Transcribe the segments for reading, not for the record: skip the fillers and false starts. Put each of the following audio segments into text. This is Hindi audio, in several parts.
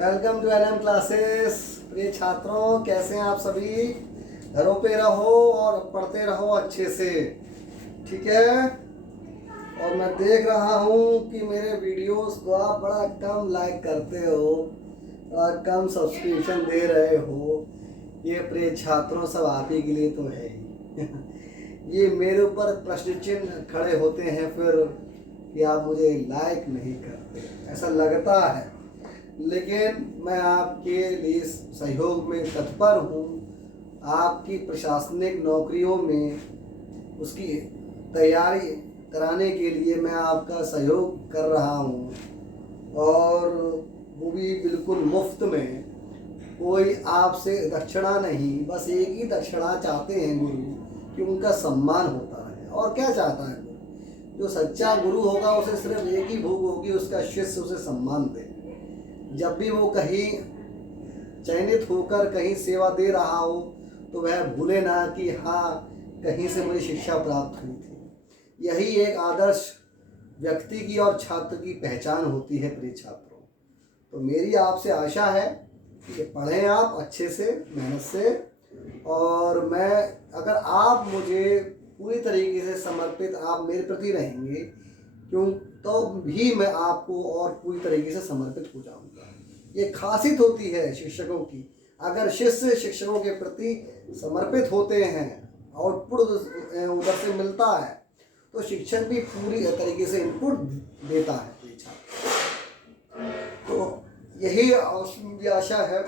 Welcome to NM classes. प्रिय छात्रों, कैसे हैं आप सभी? घरों पे रहो और पढ़ते रहो अच्छे से, ठीक है। और मैं देख रहा हूँ कि मेरे वीडियोस को आप बड़ा कम लाइक करते हो, बड़ा कम सब्सक्रिप्शन दे रहे हो। ये प्रिय छात्रों सब आप ही के लिए तो है ही। ये मेरे ऊपर प्रश्न चिन्ह खड़े होते हैं फिर कि आप मुझे लाइक नहीं करते, ऐसा लगता है। लेकिन मैं आपके लिए सहयोग में तत्पर हूँ। आपकी प्रशासनिक नौकरियों में उसकी तैयारी कराने के लिए मैं आपका सहयोग कर रहा हूँ, और वो भी बिल्कुल मुफ्त में। कोई आपसे दक्षिणा नहीं, बस एक ही दक्षिणा चाहते हैं गुरु कि उनका सम्मान होता है। और क्या चाहता है गुरु? जो सच्चा गुरु होगा उसे सिर्फ एक ही भूख होगी, उसका शिष्य उसे सम्मान दे। जब भी वो कहीं चयनित होकर कहीं सेवा दे रहा हो तो वह भूले ना कि हाँ, कहीं से मुझे शिक्षा प्राप्त हुई थी। यही एक आदर्श व्यक्ति की और छात्र की पहचान होती है। प्रिय छात्रों, तो मेरी आपसे आशा है कि पढ़ें आप अच्छे से, मेहनत से। और मैं, अगर आप मुझे पूरी तरीके से समर्पित आप मेरे प्रति रहेंगे क्यों, तो भी मैं आपको और पूरी तरीके से समर्पित हो जाऊंगा। ये खासियत होती है शिक्षकों की। अगर शिष्य शिक्षकों के प्रति समर्पित होते हैं, आउटपुट उधर से मिलता है, तो शिक्षक भी पूरी तरीके से इनपुट देता है। तो यही आशा है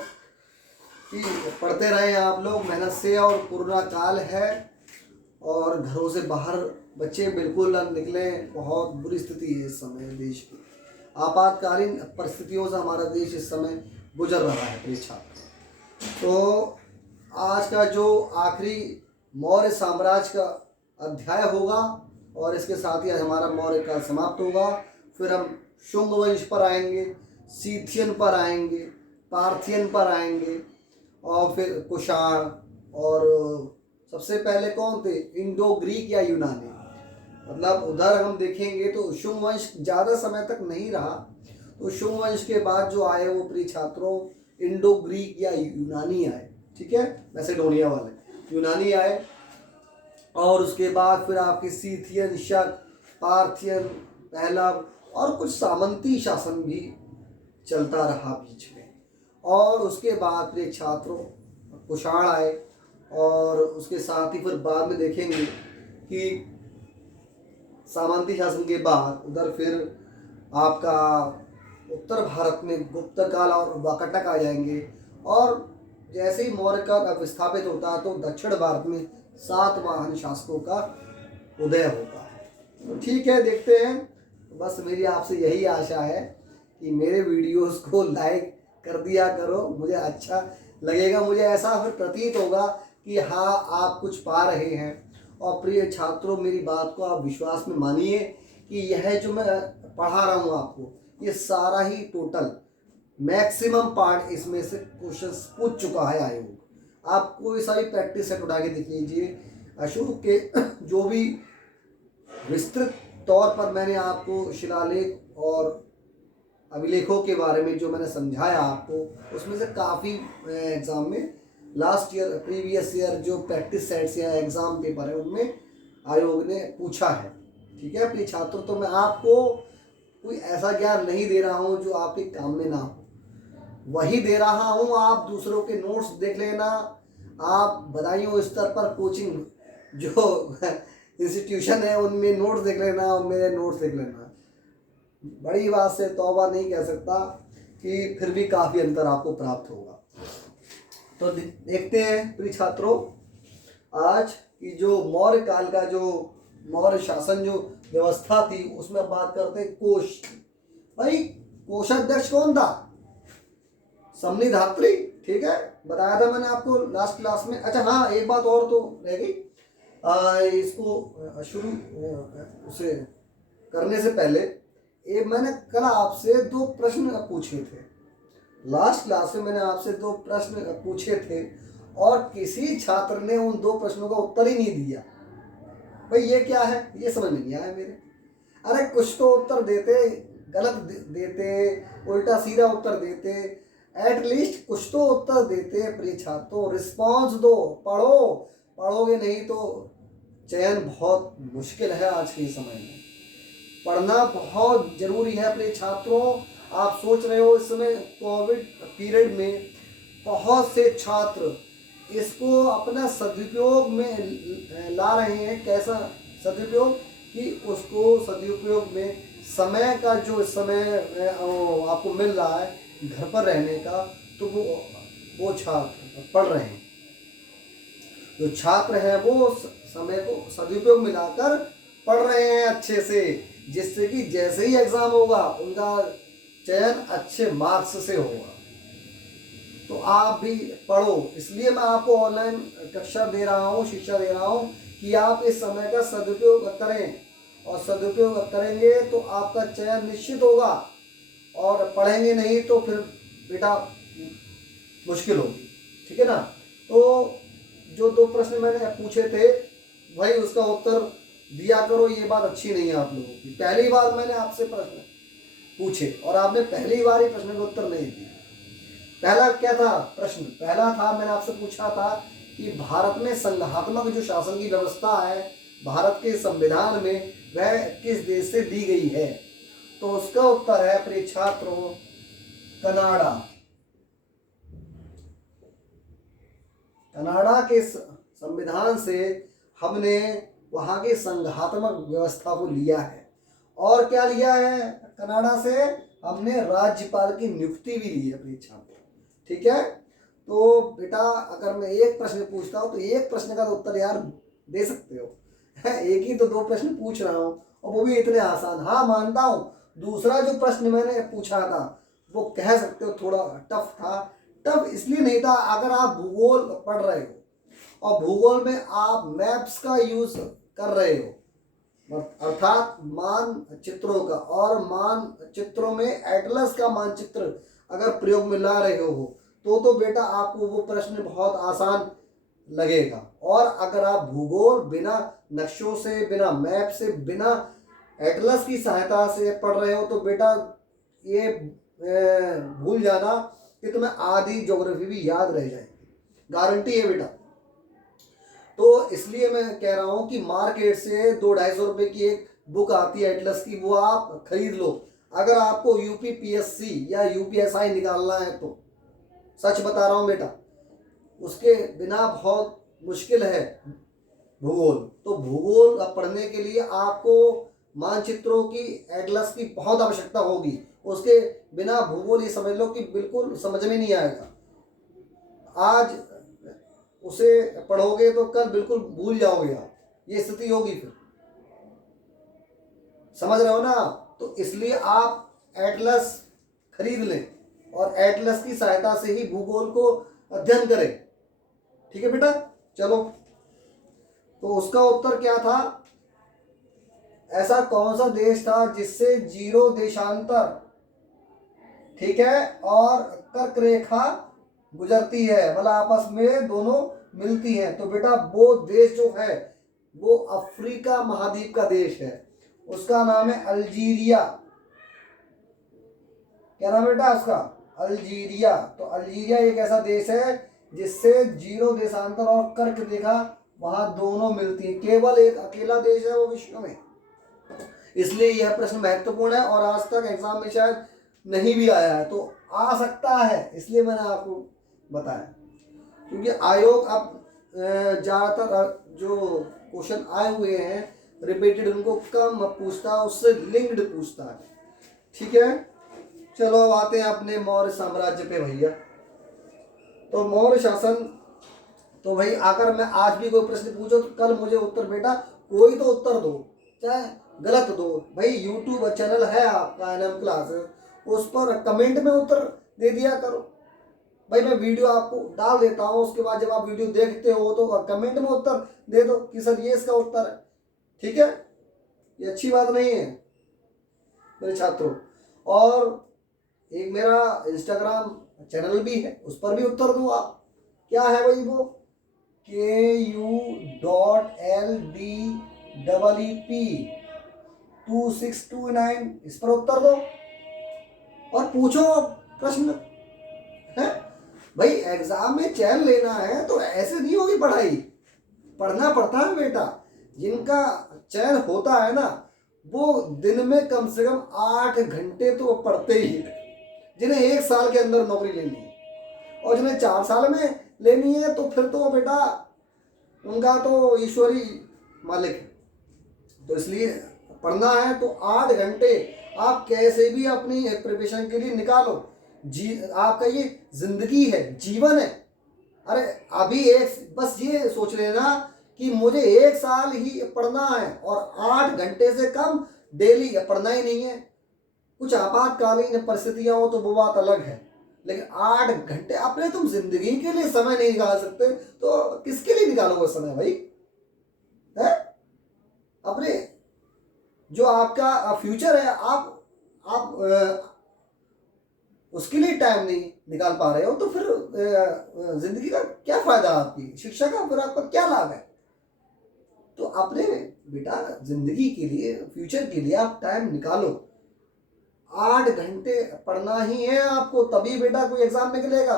कि पढ़ते रहें आप लोग मेहनत से। और कोरोना काल है और घरों से बाहर बच्चे बिल्कुल न निकलें। बहुत बुरी स्थिति है इस समय देश की। आपातकालीन परिस्थितियों से हमारा देश इस समय गुजर रहा है। प्रिय छात्र, तो आज का जो आखिरी मौर्य साम्राज्य का अध्याय होगा, और इसके साथ ही आज हमारा मौर्य काल समाप्त होगा। फिर हम शुंग वंश पर आएंगे, सीथियन पर आएंगे, पार्थियन पर आएंगे, और फिर कुषाण, और सबसे पहले कौन थे? इंडो ग्रीक या यूनानी। मतलब उधर हम देखेंगे तो शुंग वंश ज़्यादा समय तक नहीं रहा। तो शुंग वंश के बाद जो आए वो प्रिय छात्रों इंडो ग्रीक या यूनानी आए, ठीक है, मैसेडोनिया वाले यूनानी आए। और उसके बाद फिर आपके सीथियन, शक, पार्थियन, पहलव, और कुछ सामंती शासन भी चलता रहा बीच में। और उसके बाद प्रिय छात्रों कुषाण आए, और उसके साथ ही फिर बाद में देखेंगे कि सामंती शासन के बाद उधर फिर आपका उत्तर भारत में गुप्त काल और वाकाटक आ जाएंगे। और जैसे ही मौर्य काल विस्थापित होता है तो दक्षिण भारत में सातवाहन शासकों का उदय होता है। तो ठीक है, देखते हैं। बस मेरी आपसे यही आशा है कि मेरे वीडियोस को लाइक कर दिया करो, मुझे अच्छा लगेगा। मुझे ऐसा फिर प्रतीत होगा कि हाँ, आप कुछ पा रहे हैं। और प्रिय छात्रों, मेरी बात को आप विश्वास में मानिए कि यह जो मैं पढ़ा रहा हूँ आपको, ये सारा ही टोटल मैक्सिमम पार्ट इसमें से क्वेश्चंस पूछ चुका है आयोग। आप कोई सा भी प्रैक्टिस सेट उठा के देख लीजिए। अशोक के जो भी विस्तृत तौर पर मैंने आपको शिलालेख और अभिलेखों के बारे में जो मैंने समझाया आपको, उसमें से काफ़ी एग्ज़ाम में लास्ट ईयर, प्रीवियस ईयर जो प्रैक्टिस सेट्स या एग्ज़ाम पेपर है उनमें आयोग ने पूछा है, ठीक है प्रिय छात्रों। तो मैं आपको कोई ऐसा ज्ञान नहीं दे रहा हूँ जो आपके काम में ना हो, वही दे रहा हूँ। आप दूसरों के नोट्स देख लेना। आप बधाइयों स्तर पर कोचिंग जो इंस्टीट्यूशन है उनमें नोट्स देख लेना, और मेरे नोट्स देख लेना। बड़ी बात से तौबा नहीं कह सकता कि फिर भी काफ़ी अंतर आपको प्राप्त होगा। तो देखते हैं प्रिय छात्रों, आज की जो मौर्य काल का जो मौर्य शासन जो व्यवस्था थी उसमें बात करते हैं कोश। भाई, कोषाध्यक्ष कौन था? समनिधात्री, ठीक है, बताया था मैंने आपको लास्ट क्लास में। अच्छा हाँ, एक बात और तो रह गई। इसको शुरू उसे करने से पहले मैंने कल आपसे 2 प्रश्न पूछे थे। लास्ट क्लास में मैंने आपसे 2 प्रश्न पूछे थे और किसी छात्र ने उन 2 प्रश्नों का उत्तर ही नहीं दिया। भाई ये क्या है, ये समझ में नहीं आया मेरे। अरे कुछ तो उत्तर देते, गलत देते, उल्टा सीधा उत्तर देते। एटलीस्ट कुछ तो उत्तर देते हैं प्रिय छात्रों, रिस्पॉन्स दो, पढ़ो। पढ़ोगे नहीं तो चयन बहुत मुश्किल है आज के समय में। पढ़ना बहुत जरूरी है प्रिय छात्रों। आप सोच रहे हो इस समय कोविड पीरियड में बहुत से छात्र इसको अपना सदुपयोग में ला रहे हैं। कैसा सदुपयोग कि उसको सदुपयोग में समय का जो समय आपको मिल रहा है घर पर रहने का, तो वो छात्र पढ़ रहे हैं। जो छात्र हैं वो समय को सदुपयोग में लाकर पढ़ रहे हैं अच्छे से, जिससे कि जैसे ही एग्जाम होगा उनका चयन अच्छे मार्क्स से होगा। तो आप भी पढ़ो, इसलिए मैं आपको ऑनलाइन कक्षा दे रहा हूँ, शिक्षा दे रहा हूँ कि आप इस समय का सदुपयोग करें, और सदुपयोग करेंगे तो आपका चयन निश्चित होगा। और पढ़ेंगे नहीं तो फिर बेटा मुश्किल होगी, ठीक है ना। तो जो 2 प्रश्न मैंने पूछे थे भाई उसका उत्तर दिया करो, ये बात अच्छी नहीं है आप लोगों की। पहली बार मैंने आपसे प्रश्न पूछे और आपने पहली बार ही प्रश्न का उत्तर नहीं दिया। पहला क्या था प्रश्न? पहला था, मैंने आपसे पूछा था कि भारत में संघात्मक जो शासन की व्यवस्था है भारत के संविधान में, वह किस देश से दी गई है? तो उसका उत्तर है प्रिय छात्रों कनाडा। कनाडा के संविधान से हमने वहां के संघात्मक व्यवस्था को लिया है। और क्या लिया है? कनाडा से हमने राज्यपाल की नियुक्ति भी ली है प्रिय छात्रों, ठीक है। तो बेटा अगर मैं एक प्रश्न पूछता हूँ तो एक प्रश्न का तो उत्तर यार दे सकते हो। एक ही तो 2 प्रश्न पूछ रहा हूँ और वो भी इतने आसान। हाँ मानता हूँ दूसरा जो प्रश्न मैंने पूछा था वो कह सकते हो थोड़ा टफ था। टफ इसलिए नहीं था, अगर आप भूगोल पढ़ रहे हो और भूगोल में आप मैप्स का यूज कर रहे हो, अर्थात मानचित्रों का, और मानचित्रों में एटलस का मानचित्र अगर प्रयोग में ला रहे हो तो बेटा आपको वो प्रश्न बहुत आसान लगेगा। और अगर आप भूगोल बिना नक्शों से, बिना मैप से, बिना एटलस की सहायता से पढ़ रहे हो तो बेटा ये भूल जाना कि तुम्हें आधी ज्योग्राफी भी याद रह जाएगी, गारंटी है बेटा। तो इसलिए मैं कह रहा हूँ कि मार्केट से 200-250 रुपए की एक बुक आती है एटलस की, वो आप खरीद लो अगर आपको यूपीपीएससी या यूपीएसआई निकालना है तो। सच बता रहा हूँ बेटा, उसके बिना बहुत मुश्किल है भूगोल। तो भूगोल पढ़ने के लिए आपको मानचित्रों की, एटलस की बहुत आवश्यकता होगी। उसके बिना भूगोल ये समझ लो कि बिल्कुल समझ में नहीं आएगा। आज उसे पढ़ोगे तो कल बिल्कुल भूल जाओगे आप, ये स्थिति होगी फिर। समझ रहे हो ना? तो इसलिए आप एटलस खरीद लें और एटलस की सहायता से ही भूगोल को अध्ययन करें, ठीक है बेटा। चलो, तो उसका उत्तर क्या था? ऐसा कौन सा देश था जिससे 0 देशांतर, ठीक है, और कर्क रेखा गुजरती है, मतलब आपस में दोनों मिलती हैं? तो बेटा वो देश जो है वो अफ्रीका महाद्वीप का देश है, उसका नाम है अल्जीरिया। क्या नाम है बेटा उसका? अल्जीरिया। तो अल्जीरिया एक ऐसा देश है जिससे 0 देशांतर और कर्क रेखा वहां दोनों मिलती है। केवल एक अकेला देश है वो विश्व में, इसलिए यह प्रश्न महत्वपूर्ण है और आज तक एग्जाम में शायद नहीं भी आया है, तो आ सकता है, इसलिए मैंने आपको बताया। क्योंकि आयोग अब ज़्यादातर जो क्वेश्चन आए हुए हैं रिपीटेड, उनको कम पूछता है, उससे लिंक्ड पूछता है, ठीक है। चलो अब आते हैं अपने मौर्य साम्राज्य पे भैया। तो मौर्य शासन, तो भाई अगर मैं आज भी कोई प्रश्न पूछो तो कल मुझे उत्तर बेटा कोई तो उत्तर दो, चाहे गलत दो। भाई यूट्यूब चैनल है आपका एनएम क्लासेस, उस पर कमेंट में उत्तर दे दिया करो। भाई मैं वीडियो आपको डाल देता हूँ, उसके बाद जब आप वीडियो देखते हो तो कमेंट में उत्तर दे दो कि सर ये इसका उत्तर है, ठीक है। ये अच्छी बात नहीं है मेरे छात्रों। और एक मेरा इंस्टाग्राम चैनल भी है, उस पर भी उत्तर दो आप। क्या है भाई वो? KU.LDEEP2629, इस पर उत्तर दो और पूछो प्रश्न। है भाई। एग्जाम में चैन लेना है तो ऐसे नहीं होगी पढ़ाई, पढ़ना पड़ता है बेटा। जिनका चयन होता है ना वो दिन में कम से कम 8 घंटे तो पढ़ते ही हैं, जिन्हें 1 साल के अंदर नौकरी लेनी है। और जिन्हें 4 साल में लेनी है तो फिर तो बेटा उनका तो ईश्वरी मालिक है। तो इसलिए पढ़ना है तो 8 घंटे आप कैसे भी अपनी प्रिपरेशन के लिए निकालो। आपका ये जिंदगी है, जीवन है। अरे अभी एक बस ये सोच लेना कि मुझे 1 साल ही पढ़ना है और 8 घंटे से कम डेली पढ़ना ही नहीं है। कुछ आपातकालीन परिस्थितियां हो तो वो बात अलग है, लेकिन 8 घंटे अपने तुम जिंदगी के लिए समय नहीं निकाल सकते तो किसके लिए निकालोगे समय भाई? है अपने जो आपका फ्यूचर है आप उसके लिए टाइम नहीं निकाल पा रहे हो तो फिर जिंदगी का क्या फायदा? आपकी शिक्षा का फिर आपका क्या लाभ है? तो अपने बेटा जिंदगी के लिए, फ्यूचर के लिए आप टाइम निकालो। 8 घंटे पढ़ना ही है आपको, तभी बेटा कोई एग्जाम निकलेगा।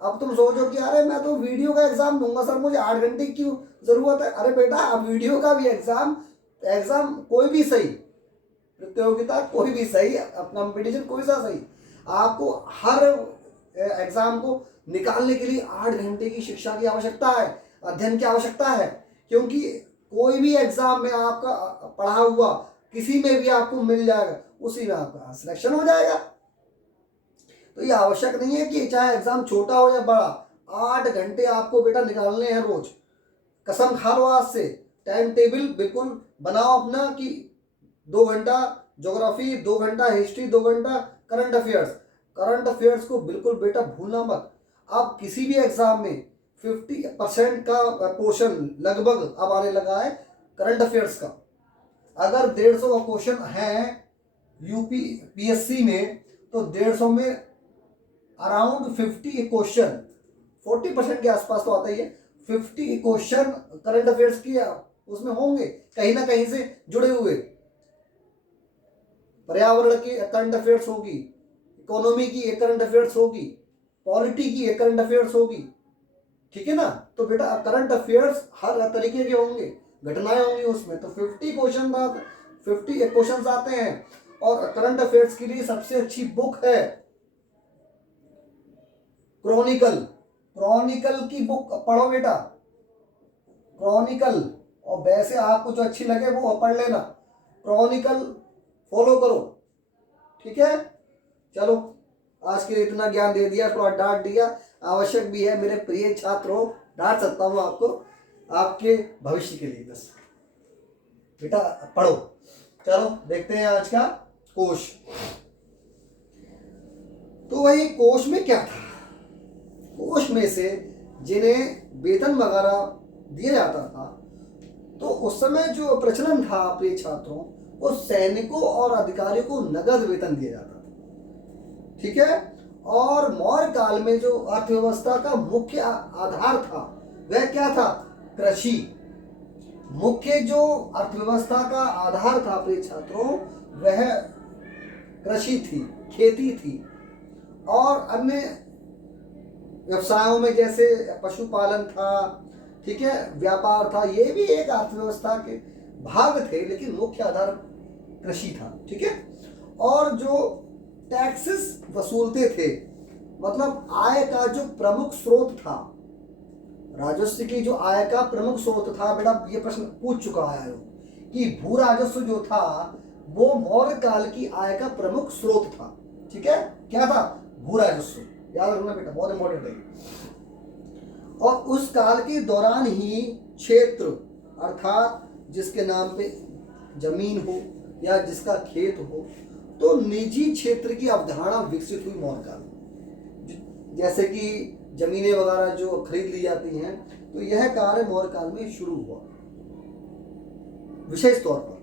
अब तुम सोचो कि अरे मैं तो वीडियो का एग्जाम दूंगा सर, मुझे 8 घंटे की क्यों जरूरत है? अरे बेटा अब वीडियो का भी एग्जाम कोई भी सही, प्रतियोगिता कोई भी सही, कंपटीशन कोई सा सही, आपको हर एग्जाम को निकालने के लिए 8 घंटे की शिक्षा की आवश्यकता है, अध्ययन की आवश्यकता है। क्योंकि कोई भी एग्जाम में आपका पढ़ा हुआ किसी में भी आपको मिल जाएगा, उसी में आपका सिलेक्शन हो जाएगा। तो ये आवश्यक नहीं है कि चाहे एग्जाम छोटा हो या बड़ा, 8 घंटे आपको बेटा निकालने हैं रोज। कसम खा लो आज से, टाइम टेबल बिल्कुल बनाओ अपना कि 2 घंटा ज्योग्राफी, 2 घंटा हिस्ट्री, 2 घंटा करंट अफेयर्स। करंट अफेयर्स को बिल्कुल बेटा भूलना मत। आप किसी भी एग्जाम में 50% का पोर्शन लगभग अब आने लगा है करंट अफेयर्स का। अगर 150 का क्वेश्चन है यूपी पीएससी में तो 150 में अराउंड 50 क्वेश्चन, 40% के आसपास तो आता ही है, 50 क्वेश्चन करंट अफेयर्स की उसमें होंगे कहीं ना कहीं से जुड़े हुए। पर्यावरण की करंट अफेयर्स होगी, इकोनॉमी की एक करंट अफेयर्स होगी, पॉलिटी की एक करंट अफेयर्स होगी, ठीक है ना। तो बेटा करंट अफेयर्स हर तरीके के होंगे, घटनाएं होंगी उसमें। तो 50 क्वेश्चन आते हैं। और करंट अफेयर्स के लिए सबसे अच्छी बुक है क्रॉनिकल। क्रॉनिकल की बुक पढ़ो बेटा, क्रॉनिकल। और वैसे आपको जो अच्छी लगे वो पढ़ लेना, क्रॉनिकल फॉलो करो, ठीक है। चलो आज के लिए इतना ज्ञान दे दिया, थोड़ा डांट दिया, आवश्यक भी है मेरे प्रिय छात्रों, डांट सकता हूँ आपको आपके भविष्य के लिए। बस बेटा पढ़ो। चलो देखते हैं आज का कोश। तो वही कोश में क्या था? कोश में से जिन्हें वेतन वगैरह दिया जाता था तो उस समय जो प्रचलन था प्रिय छात्रों, वो सैनिकों और अधिकारियों को नगद वेतन दिया जाता था, ठीक है। और मौर्य काल में जो अर्थव्यवस्था का मुख्य आधार था वह क्या था? कृषि। मुख्य जो अर्थव्यवस्था का आधार था प्रिय छात्रों वह कृषि थी, खेती थी। और अन्य व्यवसायों में जैसे पशुपालन था, ठीक है, व्यापार था, ये भी एक अर्थव्यवस्था के भाग थे, लेकिन मुख्य आधार कृषि था, ठीक है। और जो टैक्सेस वसूलते थे, मतलब आय का जो प्रमुख स्रोत था, राजस्व की जो आय का प्रमुख स्रोत था, बेटा ये प्रश्न पूछ चुका है कि भू राजस्व जो था वो मौर्य काल की आय का प्रमुख स्रोत था, ठीक है। क्या था? भू राजस्व, याद रखना बेटा, बहुत इंपॉर्टेंट है। और उस काल के दौरान ही क्षेत्र अर्थात जिसके नाम पे जमीन हो या जिसका खेत हो, तो निजी क्षेत्र की अवधारणा विकसित हुई मौर्य काल में। जैसे कि जमीनें वगैरह जो खरीद ली जाती हैं, तो यह कार्य मौर्य काल में शुरू हुआ विशेष तौर पर।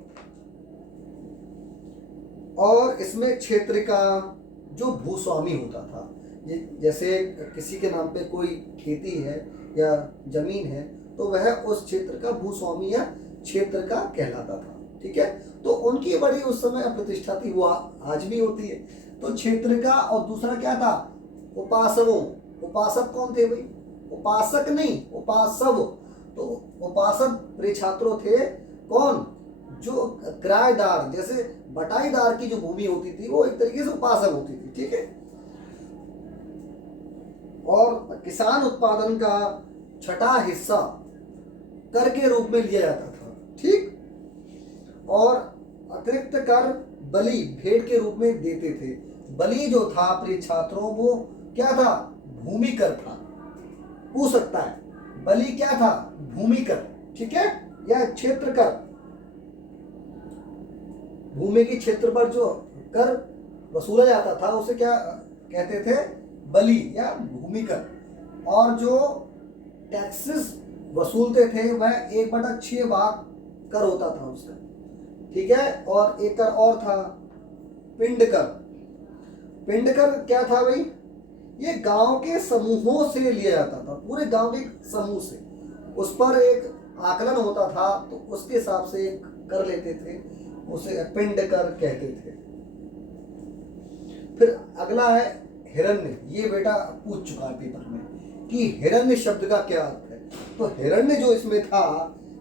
और इसमें क्षेत्र का जो भूस्वामी होता था, जैसे किसी के नाम पे कोई खेती है या जमीन है तो वह उस क्षेत्र का भूस्वामी या क्षेत्र का कहलाता था, ठीक है। तो उनकी बड़ी उस समय प्रतिष्ठा थी, वो आज भी होती है। तो क्षेत्र का, और दूसरा क्या था? उपासवों, उपासक कौन थे भाई? उपासक नहीं, उपासव। तो उपासक प्रिय छात्रों थे कौन? जो किराएदार, जैसे बटाईदार की जो भूमि होती थी वो एक तरीके से उपासक होती थी, ठीक है। और किसान उत्पादन का छठा हिस्सा कर के रूप में लिया जाता था, ठीक। और अतिरिक्त कर बलि, भेंट के रूप में देते थे। बलि जो था प्रिय छात्रों वो क्या था? भूमि कर था। पूछ सकता है बलि क्या था? भूमि कर, ठीक है, या क्षेत्र कर। भूमि के क्षेत्र पर जो कर वसूला जाता था उसे क्या कहते थे? बलि या भूमि कर। और जो टैक्सेस वसूलते थे वह 1/6 भाग कर होता था उसका, ठीक है। और एक कर और था, पिंड कर। पिंड कर क्या था भाई? ये गांव के समूहों से लिया जाता था, पूरे गांव के समूह से। उस पर एक आकलन होता था तो उसके हिसाब से एक कर लेते थे, उसे पिंड कर कहते थे। फिर अगला है हिरण्य। ये बेटा पूछ चुका है पेपर में कि हिरण्य शब्द का क्या अर्थ है। तो हिरण्य जो इसमें था,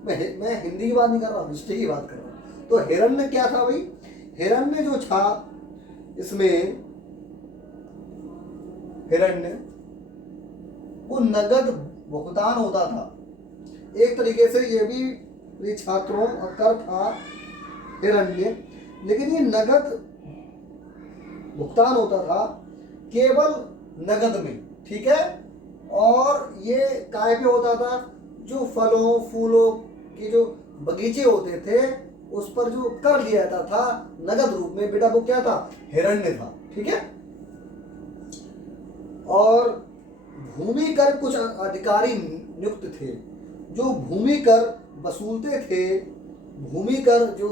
मैं हिंदी की बात नहीं कर रहा हूँ, हिस्ट्री की बात कर रहा हूँ। तो हिरण्य क्या था भाई? हिरण्य जो था इसमें, हिरण्य वो नगद भुगतान होता था। एक तरीके से ये भी छात्रों कर था हिरण्य, लेकिन ये नगद भुगतान होता था केवल नगद में, ठीक है। और ये काय पे होता था? जो फलों फूलों के जो बगीचे होते थे उस पर जो कर लिया जाता था नगद रूप में, बेटा वो क्या था? हिरण्य था, ठीक है। और भूमि कर कुछ अधिकारी नियुक्त थे जो भूमि कर वसूलते थे। भूमि कर जो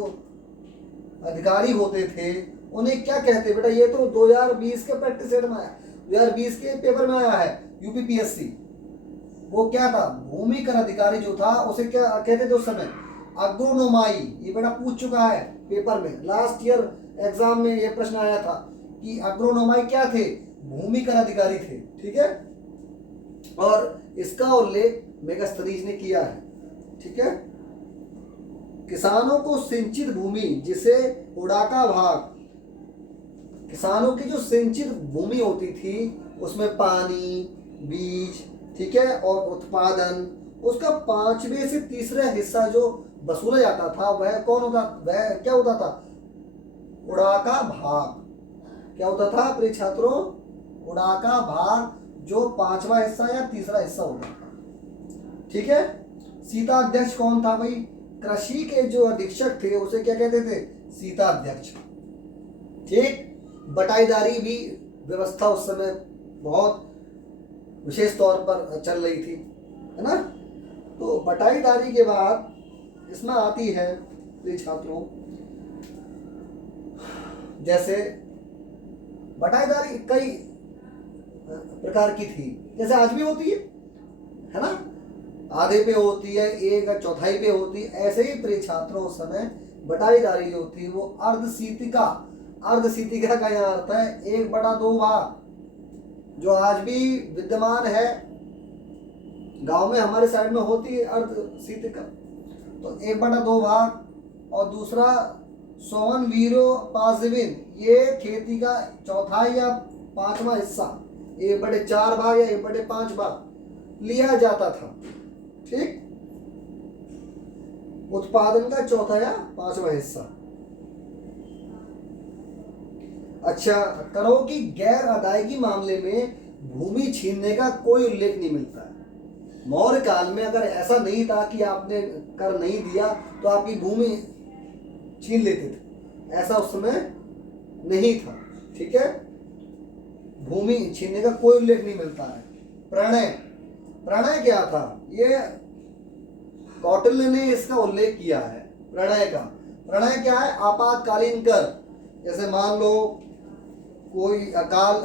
अधिकारी होते थे उन्हें क्या कहते? बेटा ये तो 2020 के प्रैक्टिस सेट में आया, 2020 के पेपर में आया है, यूपीपीएससी। वो क्या था? भूमि कर अधिकारी जो था उसे क्या कहते थे उस समय? अग्रोनोमाई। ये बेटा पूछ चुका है पेपर में, लास्ट ईयर एग्जाम में ये प्रश्न आया था कि अग्रोनोमाई क्या थे? भूमि कर अधिकारी थे, ठीक है। और इसका उल्लेख मेगास्थनीज ने किया है, ठीक है। किसानों को सिंचित भूमि जिसे उड़ाका भाग, किसानों की जो सिंचित भूमि होती थी उसमें पानी, बीज, ठीक है, और उत्पादन, उसका 5वें से तीसरा हिस्सा जो वसूला जाता था वह कौन होता? वह क्या होता था? उड़ाका भाग। क्या होता था प्रिय छात्रों? उड़ाका भाग, जो 5वां हिस्सा या तीसरा हिस्सा होता था, ठीक है। सीता अध्यक्ष कौन था भाई? कृषि के जो अधीक्षक थे उसे क्या कहते थे? सीता अध्यक्ष, ठीक। बटाईदारी भी व्यवस्था उस समय बहुत विशेष तौर पर चल रही थी, है ना। तो बटाईदारी के बाद इसमें आती है प्रिय छात्रों, जैसे बटाईदारी कई प्रकार की थी, जैसे आज भी होती है ना। आधे पे होती है, 1/4 पे होती है। ऐसे ही प्रिय छात्रों उस समय बटाईदारी जो थी वो अर्धशीतिका, अर्धशीतिका का यहाँ अर्थ है 1/2 भाग, जो आज भी विद्यमान है। गांव में हमारे साइड में होती है अर्धशीतिका, तो 1/2 भाग। और दूसरा सोवन वीरो पाजविन, ये खेती का चौथाई या 5वां हिस्सा, 1/4 भाग या 1/5 भाग लिया जाता था, ठीक। उत्पादन का चौथा या 5वां हिस्सा। अच्छा, करों की गैर अदायगी मामले में भूमि छीनने का कोई उल्लेख नहीं मिलता है। मौर्य काल में अगर ऐसा नहीं था कि आपने कर नहीं दिया तो आपकी भूमि छीन लेते थे, ऐसा उस समय नहीं था, ठीक है। भूमि छीनने का कोई उल्लेख नहीं मिलता है। प्रणय, प्रणय क्या था? ये कौटिल्य ने इसका उल्लेख किया है प्रणय का। प्रणय क्या है? आपातकालीन कर। जैसे मान लो कोई अकाल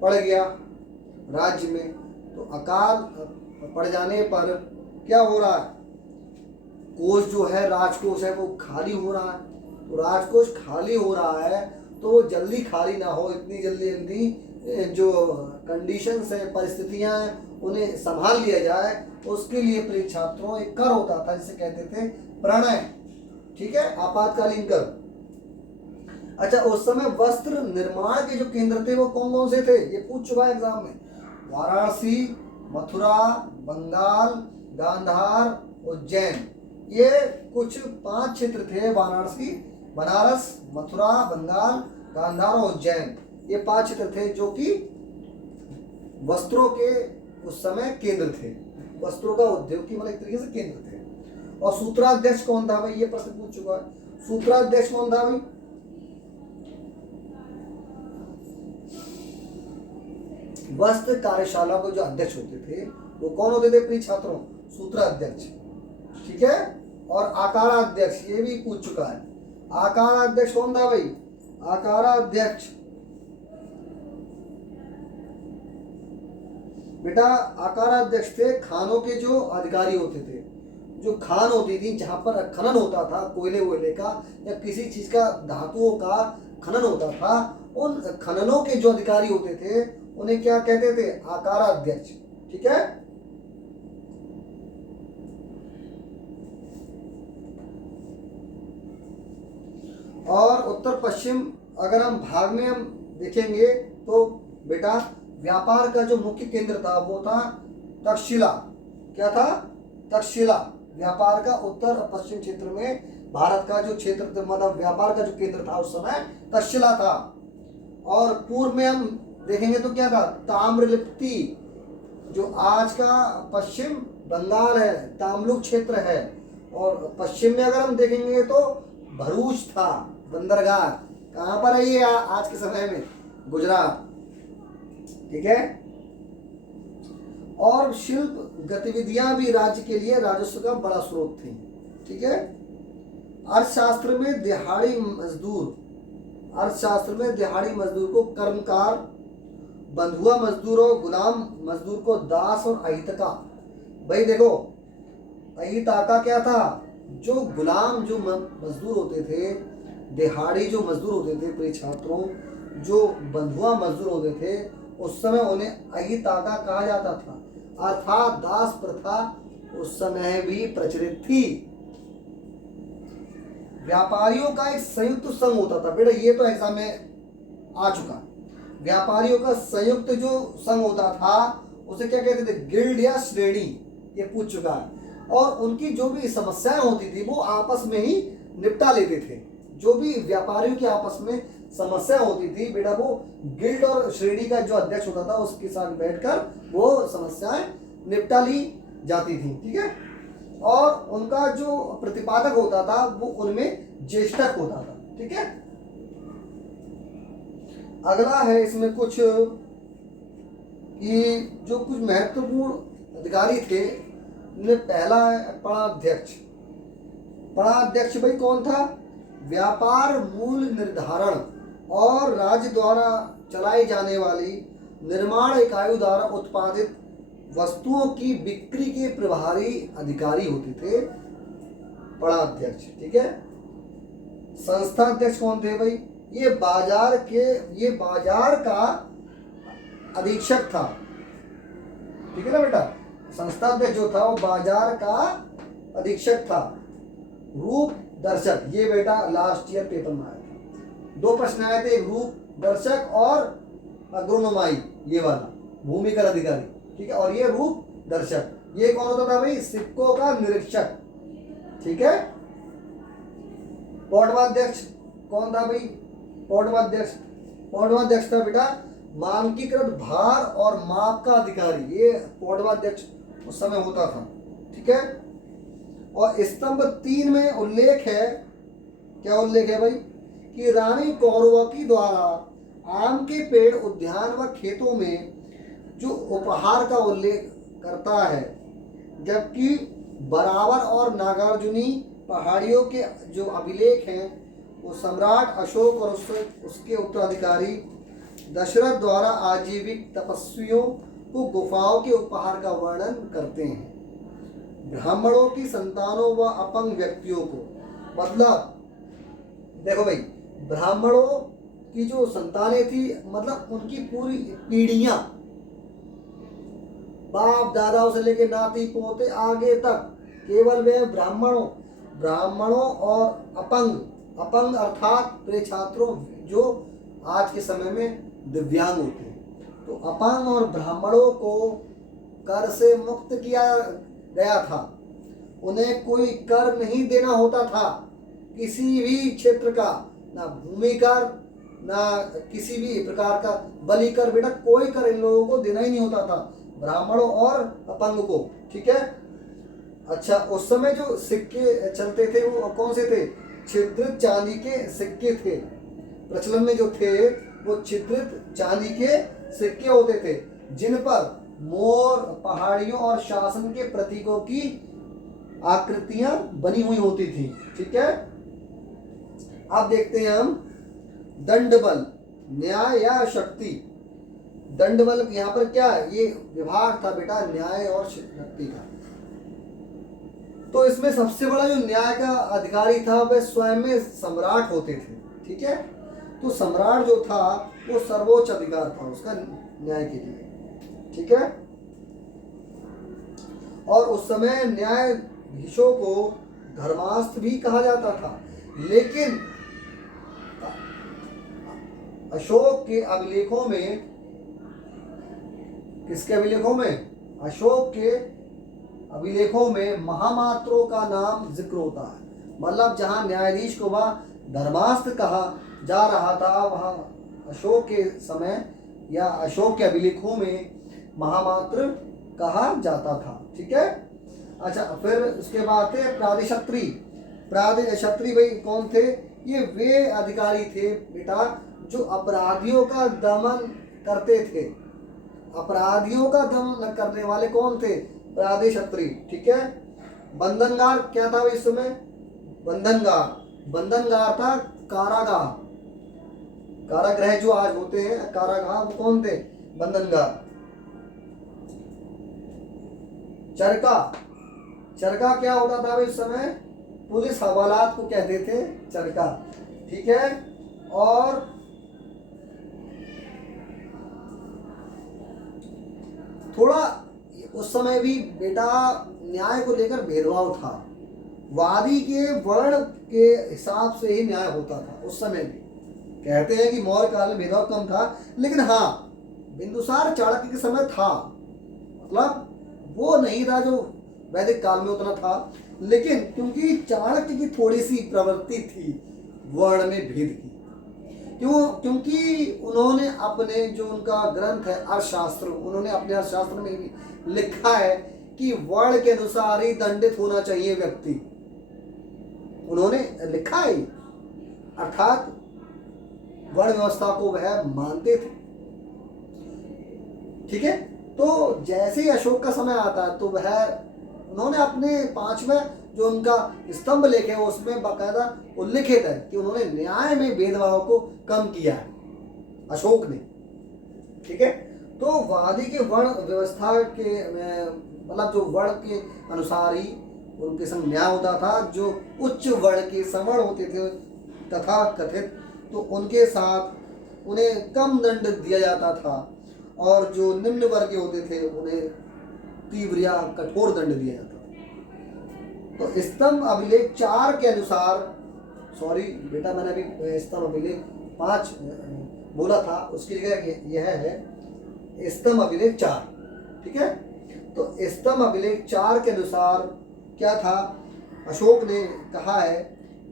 पड़ गया राज्य में, तो अकाल पड़ जाने पर क्या हो रहा है? कोष जो है, राजकोष है, वो खाली हो रहा है। तो राजकोष खाली हो रहा है तो जल्दी खाली ना हो, इतनी जल्दी जो कंडीशंस है, परिस्थितियां हैं, उन्हें संभाल लिया जाए, उसके लिए प्रिय छात्रों एक कर होता था जिसे कहते थे प्रणय। ठीक है, आपातकालीन कर। अच्छा, उस समय वस्त्र निर्माण के जो केंद्र थे वो कौन कौन से थे, ये पूछ चुका है एग्जाम में। वाराणसी, मथुरा, बंगाल, गांधार, उज्जैन। ये कुछ 5 क्षेत्र थे, वाराणसी, बनारस, मथुरा, बंगाल, गांधार और उज्जैन। ये 5 क्षेत्र थे जो कि वस्त्रों के उस समय केंद्र थे, वस्त्रों का उद्योग की मतलब एक तरीके से केंद्र थे। और सूत्राध्यक्ष कौन था भाई, ये प्रश्न पूछ चुका है। सूत्राध्यक्ष कौन था भाई, वस्त्र कार्यशाला को जो अध्यक्ष होते थे वो कौन होते थे प्रिय छात्रों, सूत्राध्यक्ष। ठीक है, और आकाराध्यक्ष ये भी पूछ चुका है। आकाराध्यक्ष कौन था भाई, आकाराध्यक्ष बेटा, आकाराध्यक्ष थे खानों के जो अधिकारी होते थे। जो खान होती थी, जहां पर खनन होता था कोयले वोयले का या किसी चीज का धातुओं का खनन होता था, उन खननों के जो अधिकारी होते थे उन्हें क्या कहते थे, आकाराध्यक्ष। ठीक है, और उत्तर पश्चिम अगर हम भाग में हम देखेंगे तो बेटा व्यापार का जो मुख्य केंद्र था वो था तक्षशिला। क्या था, तक्षशिला। व्यापार का उत्तर और पश्चिम क्षेत्र में भारत का जो क्षेत्र मतलब व्यापार का जो केंद्र था उस समय तक्षशिला था। और पूर्व में हम देखेंगे तो क्या था, ताम्रलिप्ति, जो आज का पश्चिम बंगाल है, तामलुक क्षेत्र है। और पश्चिम में अगर हम देखेंगे तो भरूच था, बंदरगाह। कहाँ पर है ये आज के समय में, गुजरात। ठीक है, और शिल्प गतिविधियां भी राज्य के लिए राजस्व का बड़ा स्रोत थी। ठीक है, अर्थशास्त्र में दिहाड़ी मजदूर, अर्थशास्त्र में दिहाड़ी मजदूर को कर्मकार, बंधुआ मजदूर और गुलाम मजदूर को दास और अहितका। भाई देखो, अहिताका क्या था, जो गुलाम जो मजदूर होते थे, दिहाड़ी जो मजदूर होते थे प्रिय छात्रों, जो बंधुआ मजदूर होते थे, उस समय उन्हें अहिताका कहा जाता था। अर्थात दास प्रथा उस समय भी प्रचलित थी। व्यापारियों का एक संयुक्त संघ होता था बेटा, ये तो एग्जाम में आ चुका। व्यापारियों का संयुक्त जो संघ होता था उसे क्या कहते थे, गिल्ड या श्रेणी, ये पूछ चुका है। और उनकी जो भी समस्याएं होती थी वो आपस में ही निपटा लेते थे। जो भी व्यापारियों की आपस में समस्या होती थी बेटा, वो गिल्ड और श्रेणी का जो अध्यक्ष होता था उसके साथ बैठकर वो समस्याएं निपटा ली जाती थी। ठीक है, और उनका जो प्रतिपादक होता था वो उनमें ज्येष्ठक होता था। ठीक है, अगला है इसमें कुछ कि जो कुछ महत्वपूर्ण अधिकारी थे, उनमें पहला है पणाध्यक्ष। पणाध्यक्ष भाई कौन था, व्यापार मूल्य निर्धारण और राज्य द्वारा चलाई जाने वाली निर्माण इकाइयों द्वारा उत्पादित वस्तुओं की बिक्री के प्रभारी अधिकारी होते थे पणाध्यक्ष। ठीक है, संस्थाध्यक्ष कौन थे भाई, ये बाजार का अधीक्षक था। ठीक है ना बेटा, संस्थाध्यक्ष जो था वो बाजार का अधीक्षक था। रूप दर्शक, ये बेटा लास्ट ईयर पेपर में आया था, 2 प्रश्न आए थे, रूप दर्शक और अग्रोनोमाई, ये वाला भूमिकर अधिकारी। ठीक है, और ये रूप दर्शक, ये कौन होता था भाई, सिक्कों का निरीक्षक। ठीक है, पौटवाध्यक्ष कौन था भाई, पौटवाध्यक्ष था बेटा मानकीकृत भार और माप का अधिकारी, ये पौटवाध्यक्ष उस समय होता था। ठीक है, और स्तंभ 3 में उल्लेख है, क्या उल्लेख है भाई, कि रानी कौरवकी द्वारा आम के पेड़ उद्यान व खेतों में जो उपहार का उल्लेख करता है, जबकि बरावर और नागार्जुनी पहाड़ियों के जो अभिलेख हैं वो सम्राट अशोक और उसके उत्तराधिकारी दशरथ द्वारा आजीविक तपस्वियों को गुफाओं के उपहार का वर्णन करते हैं। ब्राह्मणों की संतानों व अपंग व्यक्तियों को, मतलब देखो भाई, ब्राह्मणों की जो संतानें थी, मतलब उनकी पूरी पीढ़ियां, बाप दादाओं से लेके नाती पोते आगे तक, केवल वे ब्राह्मणों और अपंग अर्थात प्रिय छात्रों, जो आज के समय में दिव्यांग होते हैं, तो अपंग और ब्राह्मणों को कर से मुक्त किया गया था। उन्हें कोई कर नहीं देना होता था, किसी भी क्षेत्र का, ना भूमि कर, ना किसी भी प्रकार का बलि कर, बेटा कोई कर इन लोगों को देना ही नहीं होता था, ब्राह्मणों और अपंग को। ठीक है। अच्छा, उस समय जो सिक्के चलते थे वो कौन से थे? छिद्रित चांदी के सिक्के थे प्रचलन में, जो थे वो छिद्रित चांदी के सिक्के होते थे, जिन पर मोर, पहाड़ियों और शासन के प्रतीकों की आकृतियां बनी हुई होती थी। ठीक है। अब देखते हैं हम दंड बल, न्याय या शक्ति। दंड बल यहाँ पर क्या है? ये विभाग था बेटा न्याय और शक्ति का। तो इसमें सबसे बड़ा जो न्याय का अधिकारी था वह स्वयं में सम्राट होते थे। ठीक है। तो सम्राट जो था वो सर्वोच्च अधिकार था उसका न्याय के लिए। ठीक है। और उस समय न्यायाधीशों को धर्मास्थ भी कहा जाता था, लेकिन अशोक के अभिलेखों में, किसके अभिलेखों में? अशोक के अभिलेखों में महामात्रों का नाम जिक्र होता है। मतलब जहां न्यायाधीश को वह धर्मास्थ कहा जा रहा था, वहां अशोक के समय या अशोक के अभिलेखों में महामात्र कहा जाता था। ठीक है। अच्छा, फिर उसके बाद थे प्रादेशत्री। प्रादेशत्री भाई कौन थे? ये वे अधिकारी थे बेटा जो अपराधियों का दमन करते थे। अपराधियों का दमन करने वाले कौन थे? प्रादेशत्री। ठीक है। बंधनगार क्या था इस समय? बंधनगार था कारागाह। कारागृह जो आज होते हैं कारागाह, वो कौन थे? बंधनगार। चरका क्या होता था इस समय? पुलिस हवालात को कहते थे चरका। ठीक है। और थोड़ा उस समय भी बेटा न्याय को लेकर भेदभाव था। वादी के वर्ण के हिसाब से ही न्याय होता था उस समय भी। कहते हैं कि मौर्य काल में भेदभाव कम था, लेकिन हाँ बिंदुसार चाणक्य के समय था। मतलब वो नहीं था जो वैदिक काल में उतना था, लेकिन क्योंकि चाणक्य की थोड़ी सी प्रवृत्ति थी वर्ण में भेद की। क्योंकि उन्होंने अपने जो उनका ग्रंथ है अर्थशास्त्र, उन्होंने अपने अर्थशास्त्र में भी लिखा है कि वर्ण के अनुसार ही दंडित होना चाहिए व्यक्ति। उन्होंने लिखा है, अर्थात वर्ण व्यवस्था को वह मानते थे। ठीक है। तो जैसे ही अशोक का समय आता है तो वह उन्होंने अपने 5वें जो उनका स्तंभ लेख है उसमें बाकायदा उल्लिखित है कि उन्होंने न्याय में भेदभाव को कम किया है अशोक ने। ठीक है। तो वादी के वर्ण व्यवस्था के मतलब जो वर्ण के अनुसार ही उनके संग न्याय होता था। जो उच्च वर्ण के सवर्ण होते थे तथा कथित, तो उनके साथ उन्हें कम दंड दिया जाता था, और जो निम्न वर्ग के होते थे उन्हें तीव्र या कठोर दंड दिया जाता था। तो स्तंभ अभिलेख 4 के अनुसार, सॉरी बेटा मैंने अभी स्तंभ अभिलेख 5 बोला था, उसकी जगह यह है स्तंभ अभिलेख 4। ठीक है। तो स्तंभ अभिलेख 4 के अनुसार क्या था? अशोक ने कहा है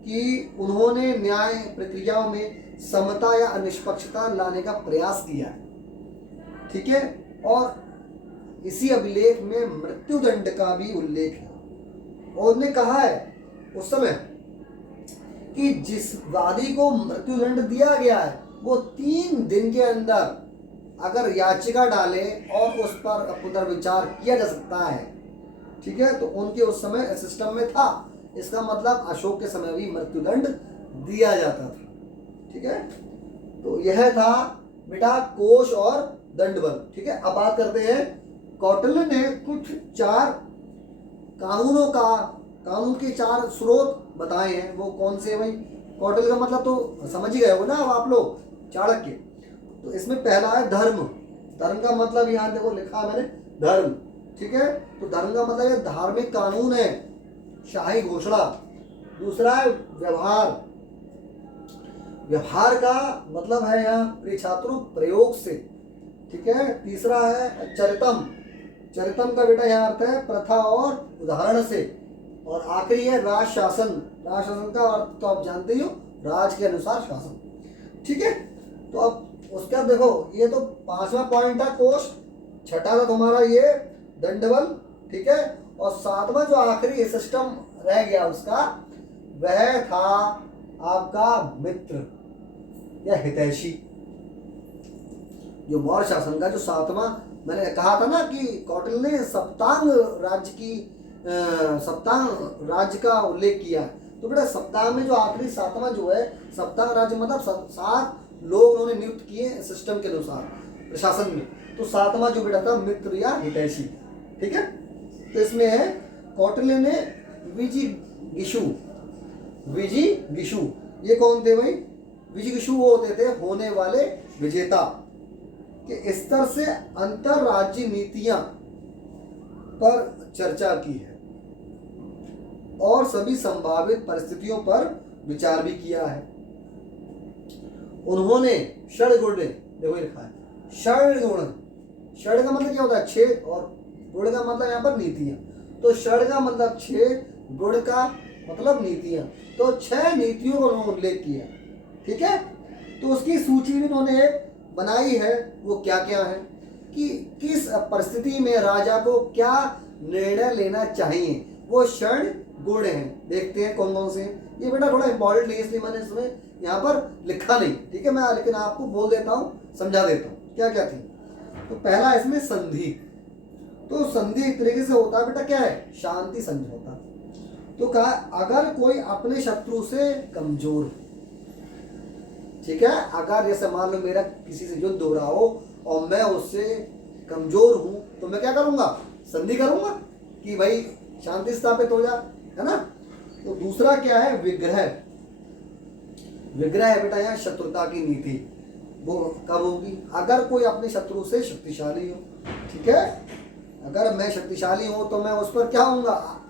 कि उन्होंने न्याय प्रक्रियाओं में समता या निष्पक्षता लाने का प्रयास किया है। ठीक है। और इसी अभिलेख में मृत्युदंड का भी उल्लेख है, और उन्होंने कहा है उस समय कि जिस वादी को मृत्युदंड दिया गया है वो 3 दिन के अंदर अगर याचिका डाले और उस पर पुनर्विचार किया जा सकता है। ठीक है। तो उनके उस समय सिस्टम में था। इसका मतलब अशोक के समय भी मृत्युदंड दिया जाता था। ठीक है। तो यह था बेटा कोश और दंडबल। ठीक है। अब बात करते हैं कौटिल्य ने कुछ 4 कानून के 4 स्रोत बताए हैं। वो कौन से भाई? कौटिल्य का मतलब तो समझ ही गए हो ना अब आप लोग चाणक्य। तो इसमें पहला है धर्म। धर्म का मतलब यहाँ देखो लिखा है मैंने, धर्म, ठीक है। तो धर्म का मतलब है धार्मिक कानून है, शाही घोषणा। दूसरा है व्यवहार। व्यवहार का मतलब है यहाँ प्रिय छात्रों प्रयोग से, ठीक है। तीसरा है चरितम। चरितम का बेटा यहाँ अर्थ है प्रथा और उदाहरण से। और आखिरी है राज शासन। राज शासन का अर्थ तो आप जानते ही हो, राज के अनुसार शासन, ठीक है। तो अब उसके बाद देखो, ये तो 5वां पॉइंट था कोष, छठा था तुम्हारा ये दंडबल, ठीक है। और 7वां जो आखिरी सिस्टम रह गया उसका, वह था आपका मित्र या हितैषी। जो मौर्य शासन का जो 7वां, मैंने कहा था ना कि कौटिल्य ने सप्तांग राज्य की सप्तांग राज्य का उल्लेख किया है। तो बेटा सप्तांग में जो आखिरी 7वां जो है, सप्तांग राज्य मतलब 7 लोग उन्होंने नियुक्त किए सिस्टम के अनुसार प्रशासन में। तो 7वां जो बेटा था मित्र या हितैषी, ठीक है। तो इसमें है कौटिल्य ने विजिगीषु। विजिगीषु ये कौन थे भाई? विजिगीषु वो होते थे होने वाले विजेता के स्तर से अंतरराज्यीय नीतियां पर चर्चा की है और सभी संभावित परिस्थितियों पर विचार भी किया है। उन्होंने षड्गुण, देखो लिखा है षड्गुण। षड का मतलब क्या होता है? 6, और गुण का मतलब यहाँ पर नीतियां। तो षड का मतलब 6, गुण का मतलब नीतियां। तो 6 नीतियों का उन्होंने उल्लेख किया, ठीक है। तो उसकी सूची भी उन्होंने बनाई है। वो क्या क्या है कि किस परिस्थिति में राजा को क्या निर्णय लेना चाहिए, वो षड गुण हैं। देखते हैं कौन कौन से हैं। ये बेटा थोड़ा इंपॉर्टेंट नहीं, इसलिए मैंने इसमें यहाँ पर लिखा नहीं, ठीक है। मैं लेकिन आपको बोल देता हूँ, समझा देता हूँ क्या क्या थी। तो पहला इसमें संधि। तो संधि एक तरीके से होता है बेटा क्या है? शांति समझौता। तो कहा अगर कोई अपने शत्रु से कमजोर हो, ठीक है। अगर जैसे मान लो मेरा किसी से युद्ध हो रहा हो और मैं उससे कमजोर हूं, तो मैं क्या करूंगा? संधि करूंगा कि भाई शांति स्थापित हो जा, है ना। तो दूसरा क्या है? विग्रह। विग्रह है बेटा यहाँ शत्रुता की नीति। वो कब होगी? अगर कोई अपने शत्रु से शक्तिशाली हो, ठीक है। अगर मैं शक्तिशाली हूं तो मैं उस पर क्या होऊंगा?